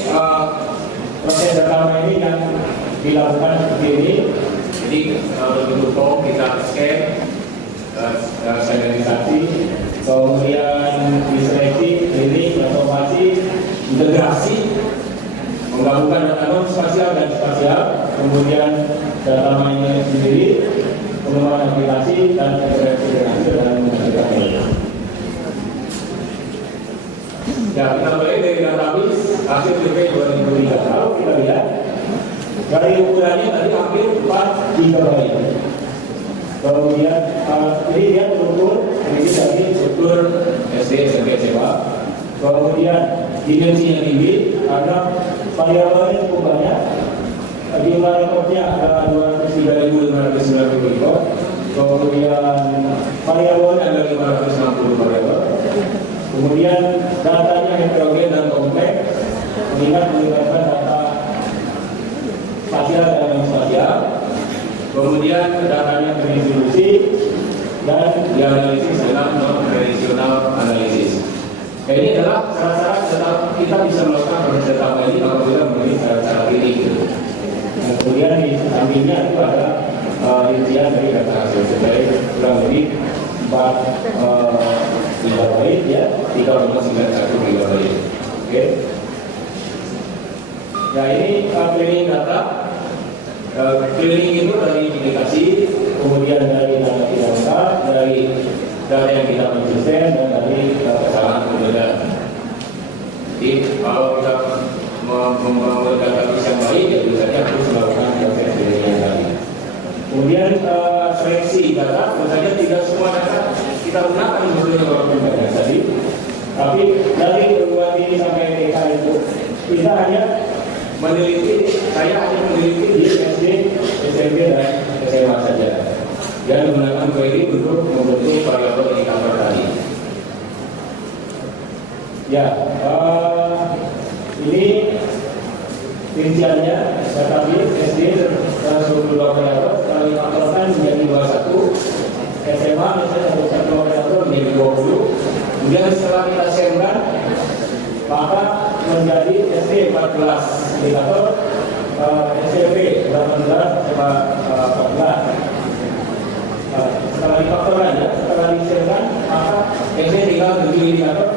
proses data mining yang dilakukan seperti ini. Jadi berbentuk form kita scan, standarisasi, kemudian diseleksi, ini transformasi, integrasi, menggabungkan data non spasial dan spasial, kemudian data mining sendiri, pengembangan aplikasi dan integrasi dengan hasil dan menghasilkan. Ya, kita mulai dari database hasil survei 2003. Lalu kita lihat dari ukurannya tadi hampir 4 GB. Kemudian ini dia struktur, ini dari struktur SD, SMP, SMA. Kemudian dimensinya tinggi, ada variabelnya cukup banyak. Jumlah rekodnya ada 203.590 rekod. Kemudian variabelnya ada 560 variabel. Kemudian datanya heterogen dan kompleks, mengingat melibatkan data spasial dan non spasial. Kemudian datanya terdistribusi dan dianalisis dengan non-tradisional analisis. Ini adalah cara-cara data kita bisa melakukan proses data mining apabila memilih cara-cara klinik. Dan kemudian di sampingnya itu ada rincian dari data hasil survei kurang lebih 4 GB, ya, 3,91 GB. Oke. Nah, ini cleaning data. Cleaning itu dari indikasi, kemudian dari data tidak lengkap, dari data yang tidak konsisten, dan dari kesalahan pembedaan. Jadi kalau kita membangun database yang baik, ya biasanya harus melakukan proses cleaning yang tadi. Kemudian seleksi data, misalnya tidak semua data kita gunakan sebetulnya kalau tadi, tapi dari meneliti, saya hanya meneliti di SD, SMP dan SMA saja. Dan menggunakan query untuk membentuk variabel indikator tadi. Ya, ini rinciannya. Tetapi SD 22 variabel setelah difaktorkan menjadi 21, SMA misalnya 21 variabel menjadi 20. Kemudian setelah kita share-kan, maka menjadi SD 14 indikator, SMP 18 sama 14. Setelah difaktorkan ya, setelah di-share-kan, maka SD tinggal 7 indikator,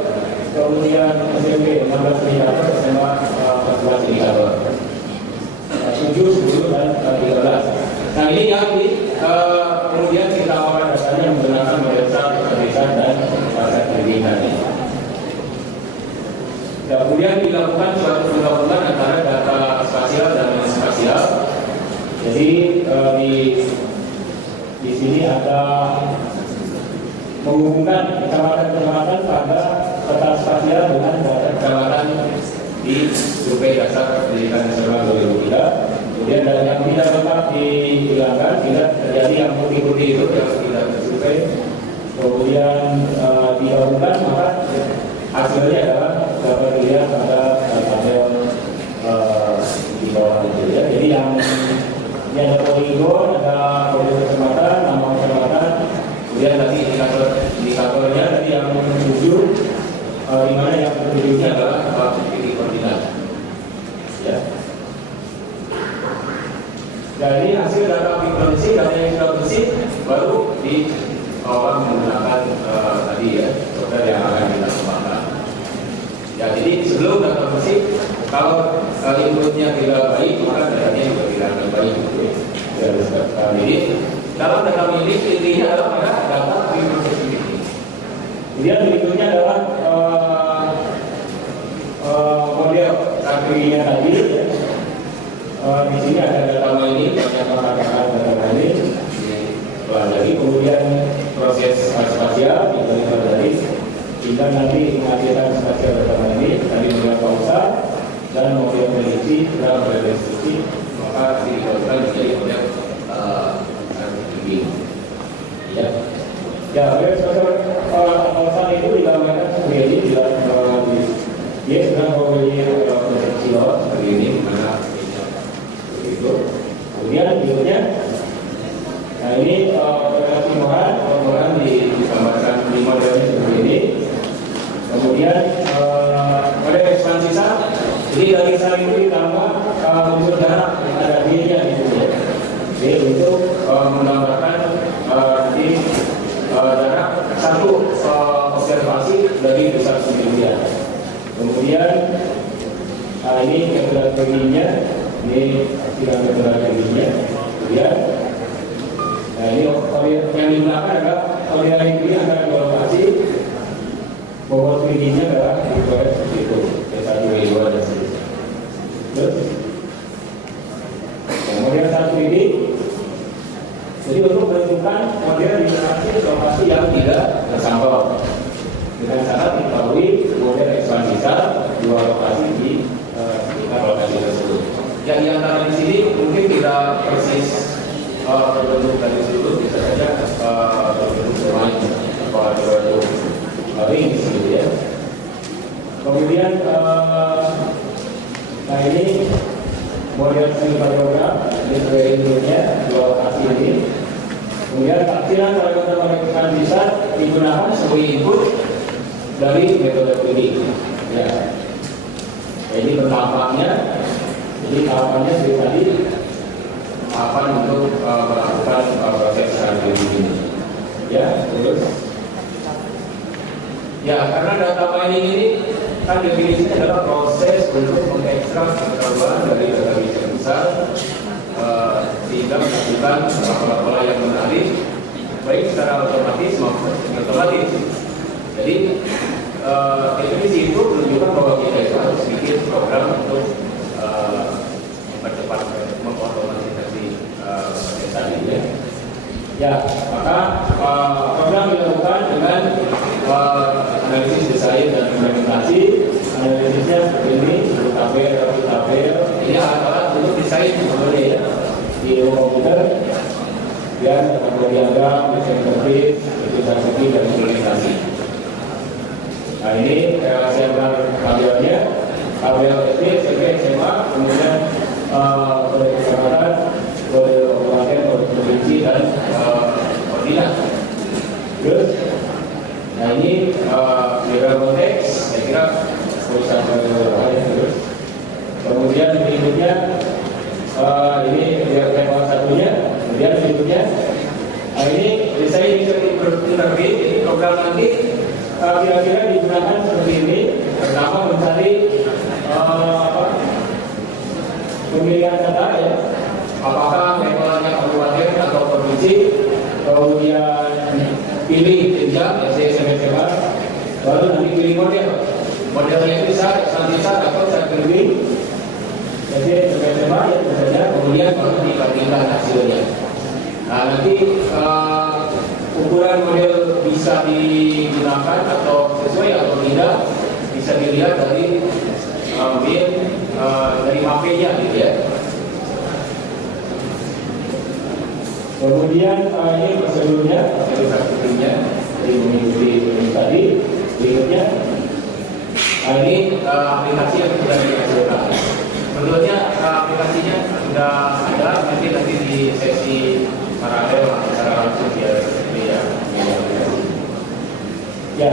kemudian SMP 16 indikator, SMA 14 indikator. 7, 10, dan 13. Nah ini yang kemudian kita olah dasarnya menggunakan model keterlibatan dan set pendidikan. Ya, kemudian dilakukan suatu penggabungan antara data spasial dan non spasial. Jadi di sini ada menghubungkan kecamatan-kecamatan pada peta spasial dengan data kecamatan di survei dasar pendidikan nasional 2003. Kemudian dari yang tidak tetap dihilangkan, tidak terjadi yang putih-putih itu yang tidak tersurvei. Kemudian digabungkan, maka hasilnya adalah dapat dilihat pada tabel di bawah itu ya. Jadi yang ada poligon, ada poligon kecamatan, nama kecamatan, kemudian tadi indikatornya tadi yang 7, di mana yang ketujuhnya adalah titik koordinat. Ya. Jadi hasil data bersih, data yang sudah bersih baru diolah menggunakan tadi ya software yang akan kita kembangkan. Ya, jadi sebelum data bersih, kalau inputnya tidak baik, maka datanya juga tidak akan baik. Jadi dalam data milik intinya adalah pada data bersih ini. Kemudian berikutnya adalah model kategorinya tadi. Ya. Di sini ada data mining, banyak orang data mining. Pelajari, kemudian proses spasial dipelajari, kita nanti menghasilkan spasial data mining, tadi model pausa dan model prediksi dan model restriksi, maka dikembangkan menjadi model ini. Ya. Ya, spesial pausa itu digambarkan seperti ini, dia sedang mempunyai prediksi lot seperti ini, mana itu. Kemudian berikutnya, nah ini relasi moral digambarkan di modelnya seperti ini. Kemudian model ekspansi sah, jadi dari sah itu ditambah unsur jarak yang ada D-nya gitu ya. D untuk menggambarkan di jarak satu observasi dari pusat penelitian. Kemudian ini metodologinya, ini tidak metodologinya. Kemudian nah ini yang digunakan adalah koordinat ini antara dua lokasi. Bobot tingginya adalah dikeluarkan seperti itu, D1, D2 dan seterusnya. Terus, kemudian satu ini, jadi untuk menentukan model di lokasi yang tidak tersampel. Dengan syarat diketahui model ekspansi sah dua lokasi di sekitar lokasi tersebut. Yang di antara di sini mungkin tidak persis berbentuk dari sudut, bisa saja berbentuk bermain atau berbentuk ring gitu ya. Kemudian nah ini model silvariogram, ini sebenarnya dua lokasi ini. Kemudian taksiran kalau kita melakukan bisa digunakan sebagai input dari metode ini. Ya. Jadi tahapannya, seperti tadi tahapan untuk melakukan proses strategi ini. Ya, terus. Ya, karena data mining ini kan definisinya adalah proses untuk mengekstrak pengetahuan dari data yang besar sehingga melakukan pola-pola yang menarik baik secara otomatis maupun otomatis. Jadi definisi itu menunjukkan bahwa kita itu harus bikin program untuk mempercepat mengotomatisasi proses tadi ya. Ya, maka program dilakukan dengan analisis desain dan implementasi. Analisisnya seperti ini, tabel. Ini desain sebenarnya ya di ilmu komputer dan kategori diagram, desain terbit, strategi dan implementasi. Nah ini siapkan tabelnya, tabel SD, SMP, SMA, kemudian kode kecamatan, kode kabupaten, kode provinsi dan koordinat. Terus, nah ini diagram konteks, saya kira urusan terus. Kemudian berikutnya ini diagram satunya, kemudian berikutnya ini desain terbit, ini program nanti kira-kira digunakan seperti ini. Pertama mencari pemilihan data ya, apakah levelnya kabupaten atau provinsi, kemudian pilih jenjang SD, SMP, SMA, baru nanti pilih modelnya itu bisa atau saya pilih SD, SMP, SMA ya misalnya, kemudian baru dibandingkan hasilnya. Nah nanti ukuran model bisa digunakan atau sesuai atau tidak bisa dilihat dari dari mapenya gitu ya. Kemudian ini prosedurnya jadi mengikuti tadi. Berikutnya ini aplikasi yang sudah dihasilkan. Sebetulnya aplikasinya sudah ada, nanti di sesi paralel secara langsung ya. Ya.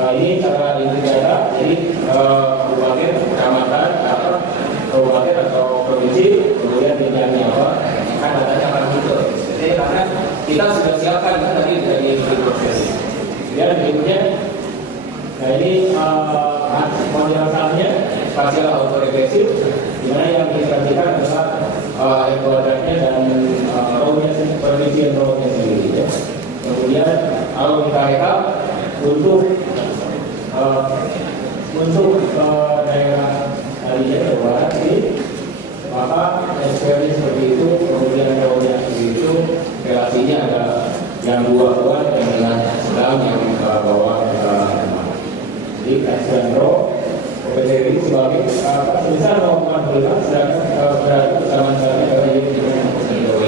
Ini cara input data, jadi kabupaten, kecamatan, kabupaten atau provinsi, kemudian jenjangnya apa, kan datanya akan muncul. Jadi karena kita sudah siapkan kan tadi dari proses. Kemudian berikutnya, nah ini model asalnya spasial autoregressive, di mana yang diperhatikan adalah kuadratnya dan row-nya provinsi dan row-nya sendiri. Ya. Kemudian kalau kita rekap untuk daerah tadi ya Jawa Barat ini, maka SPL seperti itu, kemudian row-nya seperti itu, relasinya ada yang dua kuat dan dengan sedang yang bawah. Jadi SPL row OPTW sebagai sebesar 0,45 sedangkan berarti kesamaan dari OPTW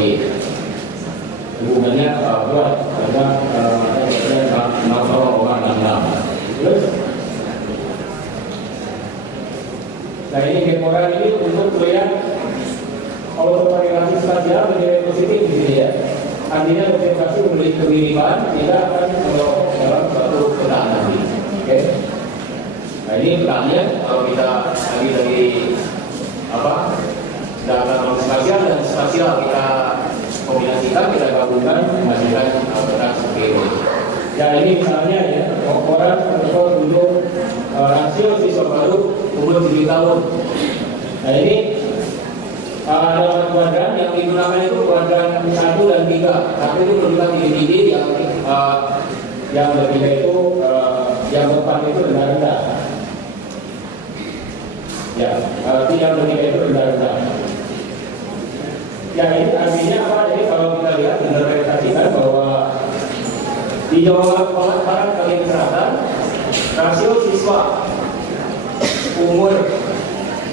hubungannya kuat karena 0,66. Terus, nah ini gemoran ini untuk melihat autokorelasi spasial menjadi positif di sini ya. Artinya orientasi memiliki kemiripan tidak akan melorot dalam suatu peta nanti. Oke. Nah ini petanya kalau kita lagi dari data non spasial dan spasial kita kombinasikan, kita gabungkan menghasilkan peta seperti ini. Ya ini misalnya ya, orang untuk rasio siswa baru umur 7 tahun. Nah ini ada kuadran yang digunakan itu kuadran 1 dan 3, tapi itu berupa titik-titik yang ketiga itu yang depan itu rendah-rendah. Ya, arti yang ketiga itu rendah-rendah. Ya ini artinya apa? Jadi kalau kita lihat interpretasikan bahwa di Jawa Barat bagian selatan rasio siswa umur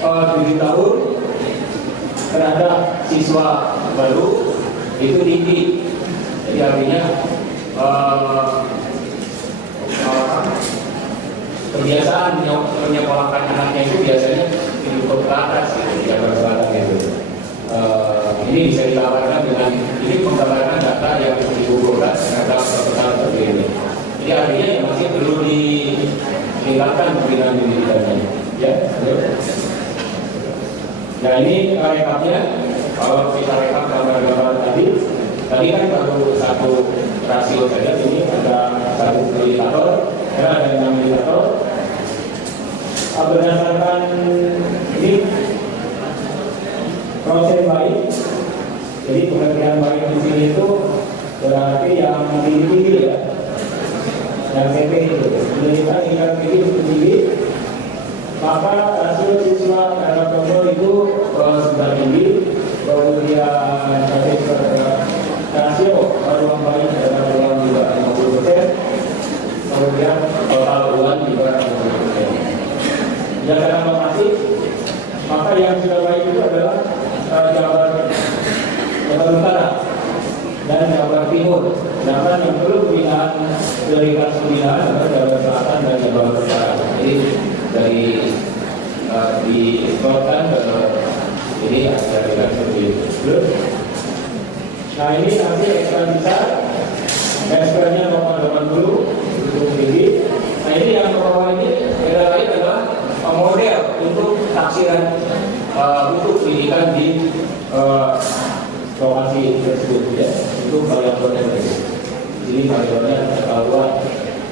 7 tahun terhadap siswa baru itu tinggi. Jadi artinya kebiasaan menyekolahkan anaknya itu biasanya cukup ke atas gitu, di Jawa Barat itu. Ini bisa dilaporkan dengan ini menggambarkan data yang dikumpulkan terhadap perputaran seperti ini. Jadi artinya yang masih perlu ditingkatkan pembinaan pendidikannya. Ya, nah ini rekapnya. Kalau kita rekap gambar-gambar tadi kan baru satu rasio saja. Ini ada satu indikator, ada 6 indikator. Berdasarkan ini proses baik. Jadi pengertian baik di sini itu berarti yang tinggi ya, yang CP itu. Menunjukkan yang tinggi, maka rasio siswa terhadap total itu sudah tinggi. Kemudian rasio ruang baik terhadap ruang juga 50%. Kemudian total uang juga 50%. Berdasarkan lokasi, maka Maka yang sudah baik itu adalah Jabar Utara dan Jabar Timur. Sedangkan yang perlu pembinaan dari kelas pembinaan adalah Jabar Selatan dan Jabar Utara. Jadi dari dieksporkan ke ini dari kelas seperti itu. Nah ini nanti ekstra besar, ekstra-nya 0,80 untuk tinggi. Nah ini yang bawah ini adalah model untuk taksiran untuk pendidikan di lokasi tersebut ya, untuk variabelnya begitu. Jadi variabelnya ketahuan.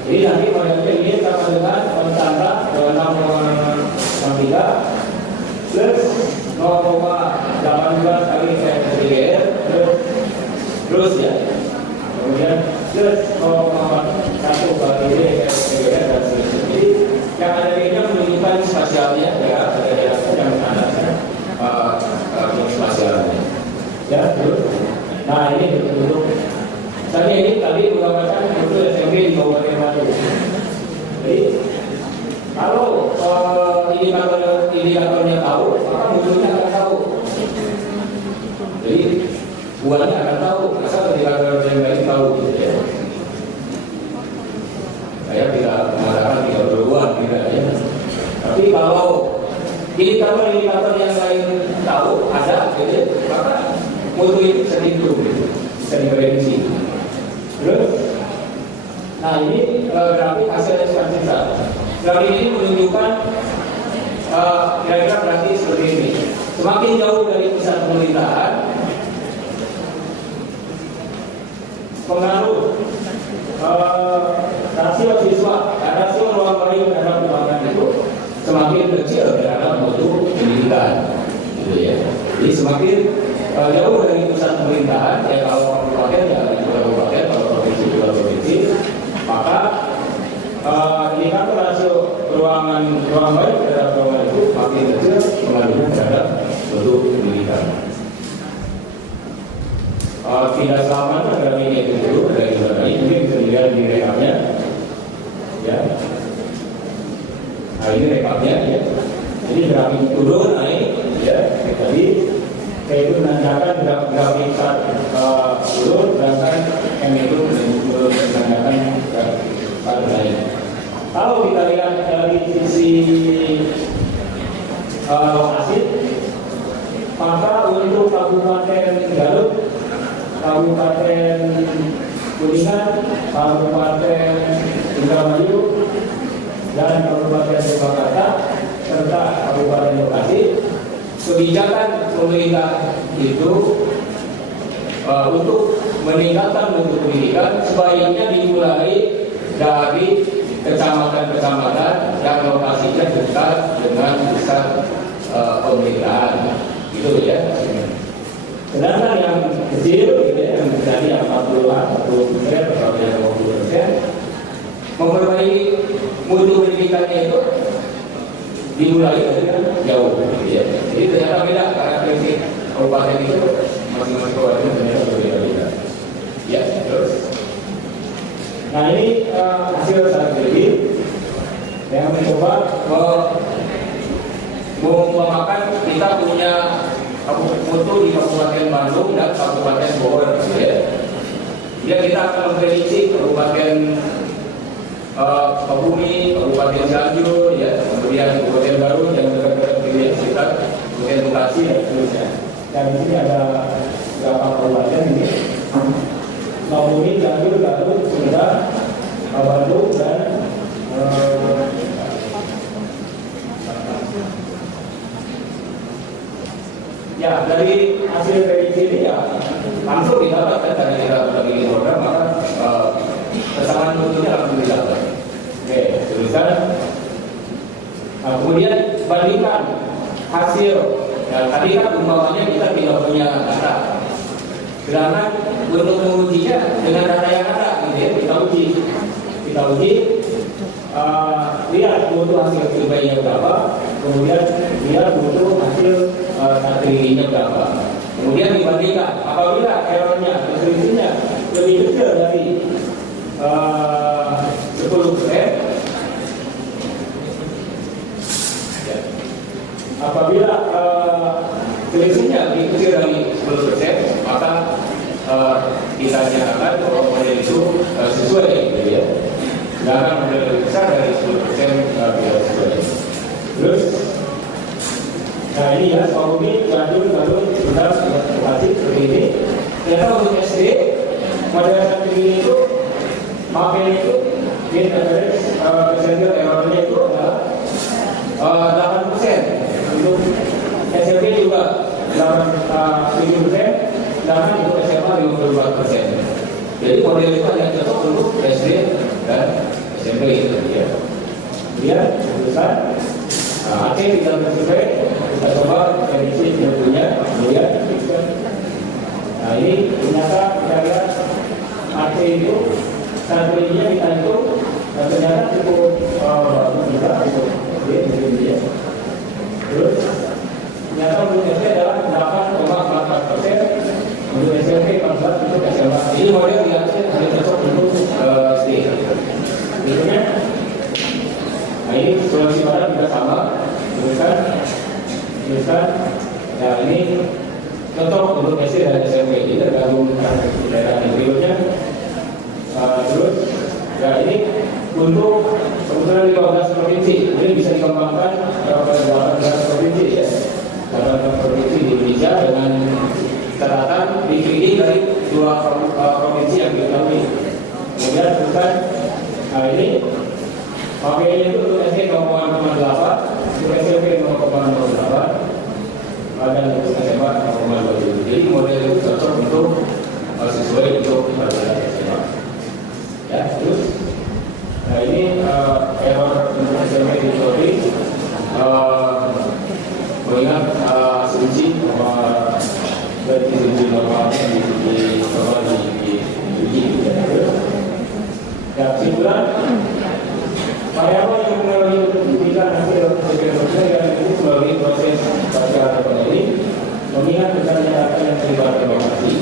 Jadi nanti variabelnya ini sama dengan tanda 6,3 plus 0,18 kali PSDGR terus ya, kemudian plus 0,1 kali PSDGR dan seterusnya. Jadi yang ada di ini menunjukkan spasialnya ya, yang ada spasialnya. Ya, terus. Nah ini betul-betul. Saya ini tadi menggambarkan betul SMP di Kabupaten Bandung. Jadi kalau indikatornya tahu, maka musuhnya akan tahu. Jadi buahnya akan tahu. Asal indikator yang baik tahu gitu ya. Saya tidak mengatakan tidak berbuat tidak ya. Tapi kalau indikator yang lain tahu ada, gitu, maka mutu itu bisa dihitung, bisa diprediksi. Terus, nah ini grafik hasil ekspansivitas. Grafik ini menunjukkan kira-kira berarti seperti ini. Semakin jauh dari pusat pemerintahan, pengaruh rasio siswa, rasio ruang bayi terhadap keuangan itu semakin kecil terhadap mutu pendidikan, gitu ya. Jadi semakin jauh dari pusat pemerintahan, ya kalau kabupaten ya itu kabupaten, kalau provinsi juga provinsi, maka indikator rasio ruang bayi terhadap keuangan itu makin kecil pengaruhnya terhadap mutu pendidikan. Tidak selamanya dalam ini itu dari ini bisa dilihat di rekamnya, ya. Nah ini rekamnya, ya. Jadi grafik turun naik, ya. Jadi saya itu menandakan grafik turun, sedangkan yang itu menandakan grafik naik. Kalau kita lihat dari sisi lokasi, maka untuk Kabupaten Garut, Kabupaten Kuningan, Kabupaten Indramayu, dan Kabupaten Purwakarta serta Kabupaten Bekasi, kebijakan pemerintah itu untuk meningkatkan mutu pendidikan sebaiknya dimulai dari kecamatan-kecamatan yang lokasinya dekat dengan pusat pemerintahan, gitu ya. Sedangkan yang kecil, gitu ya, yang terjadi yang 40%, 40% atau yang 20%, memperbaiki mutu pendidikannya itu dimulai dengan jauh, gitu ya. Jadi ternyata beda karena prinsip kabupaten itu masing-masing kabupaten ternyata berbeda-beda. Ya, terus. Nah ini hasil strategi yang mencoba mengumpamakan kita punya mutu di Kabupaten Bandung dan Kabupaten Bogor, ya. Ya kita akan memprediksi Kabupaten Sukabumi, Kabupaten Cianjur, ya, kemudian Kabupaten Garut yang dekat-dekat di sekitar, Kabupaten Bekasi dan seterusnya. Dan di sini ada beberapa kabupaten ini, Sukabumi, Cianjur, Garut, Sumedang, Bandung dan ya dari hasil prediksi ini ya langsung didapatkan dari strategi program, maka kesamaan mutunya langsung didapat. Oke, tulisan. Nah, kemudian bandingkan hasil. Ya, tadi kan umpamanya kita tidak punya data. Sedangkan untuk mengujinya dengan data yang ada, gitu ya, kita uji, lihat mutu hasil surveinya berapa, kemudian lihat mutu hasil strateginya berapa. Kemudian dibandingkan, apabila errornya atau selisihnya lebih kecil dari 10%, apabila kecil dari 10%, maka kita nyatakan bahwa model itu sesuai, gitu ya. Sedangkan model lebih besar dari 10% tidak sesuai. Terus, nah ini ya, kalau ini galon sudah otomatis seperti ini. Ternyata untuk SD model tertinggi itu makanya itu mean average percentage errornya itu adalah 8%. Untuk SMP juga 7%, sedangkan untuk SMA 52%. Jadi model itu hanya cocok untuk SD dan SMP itu ya. Kemudian tulisan AC tidak sesuai, kita coba prediksi tentunya. Kemudian nah ini ternyata kita lihat AC itu strateginya kita hitung dan ternyata cukup bagus juga, cukup ya. Terus ternyata untuk SD adalah 8,4%, untuk SMP 14%, untuk SMA. Ini model yang hanya cocok untuk SD. Berikutnya, nah ini Sulawesi Barat juga sama, tulisan, nah ini cocok untuk SD dan SMP, ini tergantung daerah. Berikutnya, terus, ya ini untuk kebetulan 15 provinsi, ini bisa dikembangkan ke 18 provinsi ya. 18 provinsi di Indonesia dengan catatan dipilih dari 2 provinsi yang diketahui. Kemudian tulisan, nah ini makanya itu untuk SD 0,8, untuk SMP 0,08, dan untuk SMA 0,27. Jadi model itu cocok untuk sesuai untuk SMA. Ya, terus, nah ini error untuk SMP di Jawa mengingat asumsi bahwa dari asumsi normalnya di ya, kesimpulan variabel yang mengalami untuk memberikan hasil sebenarnya yang itu melalui proses baca ini mengingat misalnya data yang terlibat lokasi,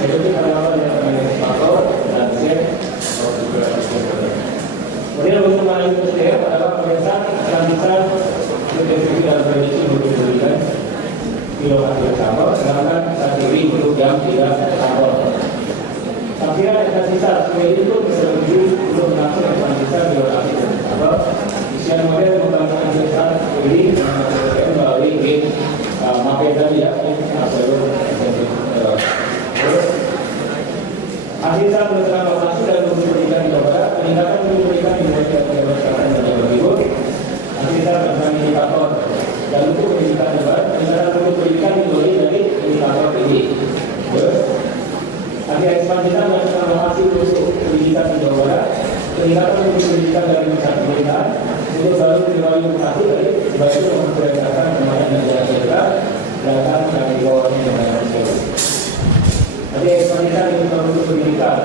yaitu variabel yang mengenai faktor dan set. Kemudian untuk mengalami SDM adalah pemeriksaan kelanjutan deteksi dan prediksi untuk diberikan kilometer sampel, sedangkan saat ini untuk jam tidak sampel. Sampai ada sisa sebagai itu bisa untuk mengatur yang sisa kilometer sampel. Isian model menggunakan sisa ini melalui game makai tadi ya, Asisten penentuan lokasi dan memberikan indikator, peningkatan memberikan indikator yang berikut. Asisten penentuan indikator dan untuk pendidikan juga, peningkatan untuk pendidikan dimulai dari indikator ini. Asisten penentuan lokasi untuk pendidikan di Jawa Barat, peningkatan untuk pendidikan dari pusat pemerintahan, untuk baru kembali lokasi dari sebagai memperkirakan kemarin dan jalan datang dari bawahnya dengan sesuai. Jadi ekspansikan ini untuk pendidikan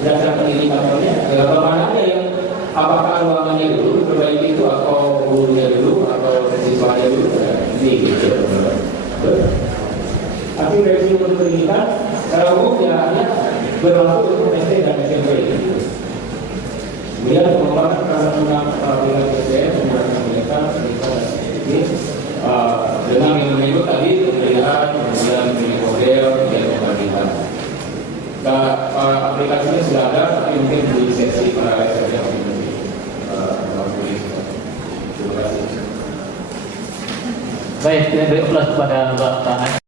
berdasarkan indikatornya. Bagaimana yang apakah ruangannya dulu perbaiki itu atau gurunya dulu atau siswanya dulu? Ini gitu. Tapi review untuk pendidikan secara umum ya hanya berlaku untuk SD dan SMP. Kemudian pengembangan peraturan peraturan PSDM menggunakan pendidikan dengan yang menyebut tadi pemilihan, kemudian pilih model dan pembagian. Nah, aplikasinya sudah ada, tapi mungkin di sesi para saja. Baik, saya beri kelas kepada Bapak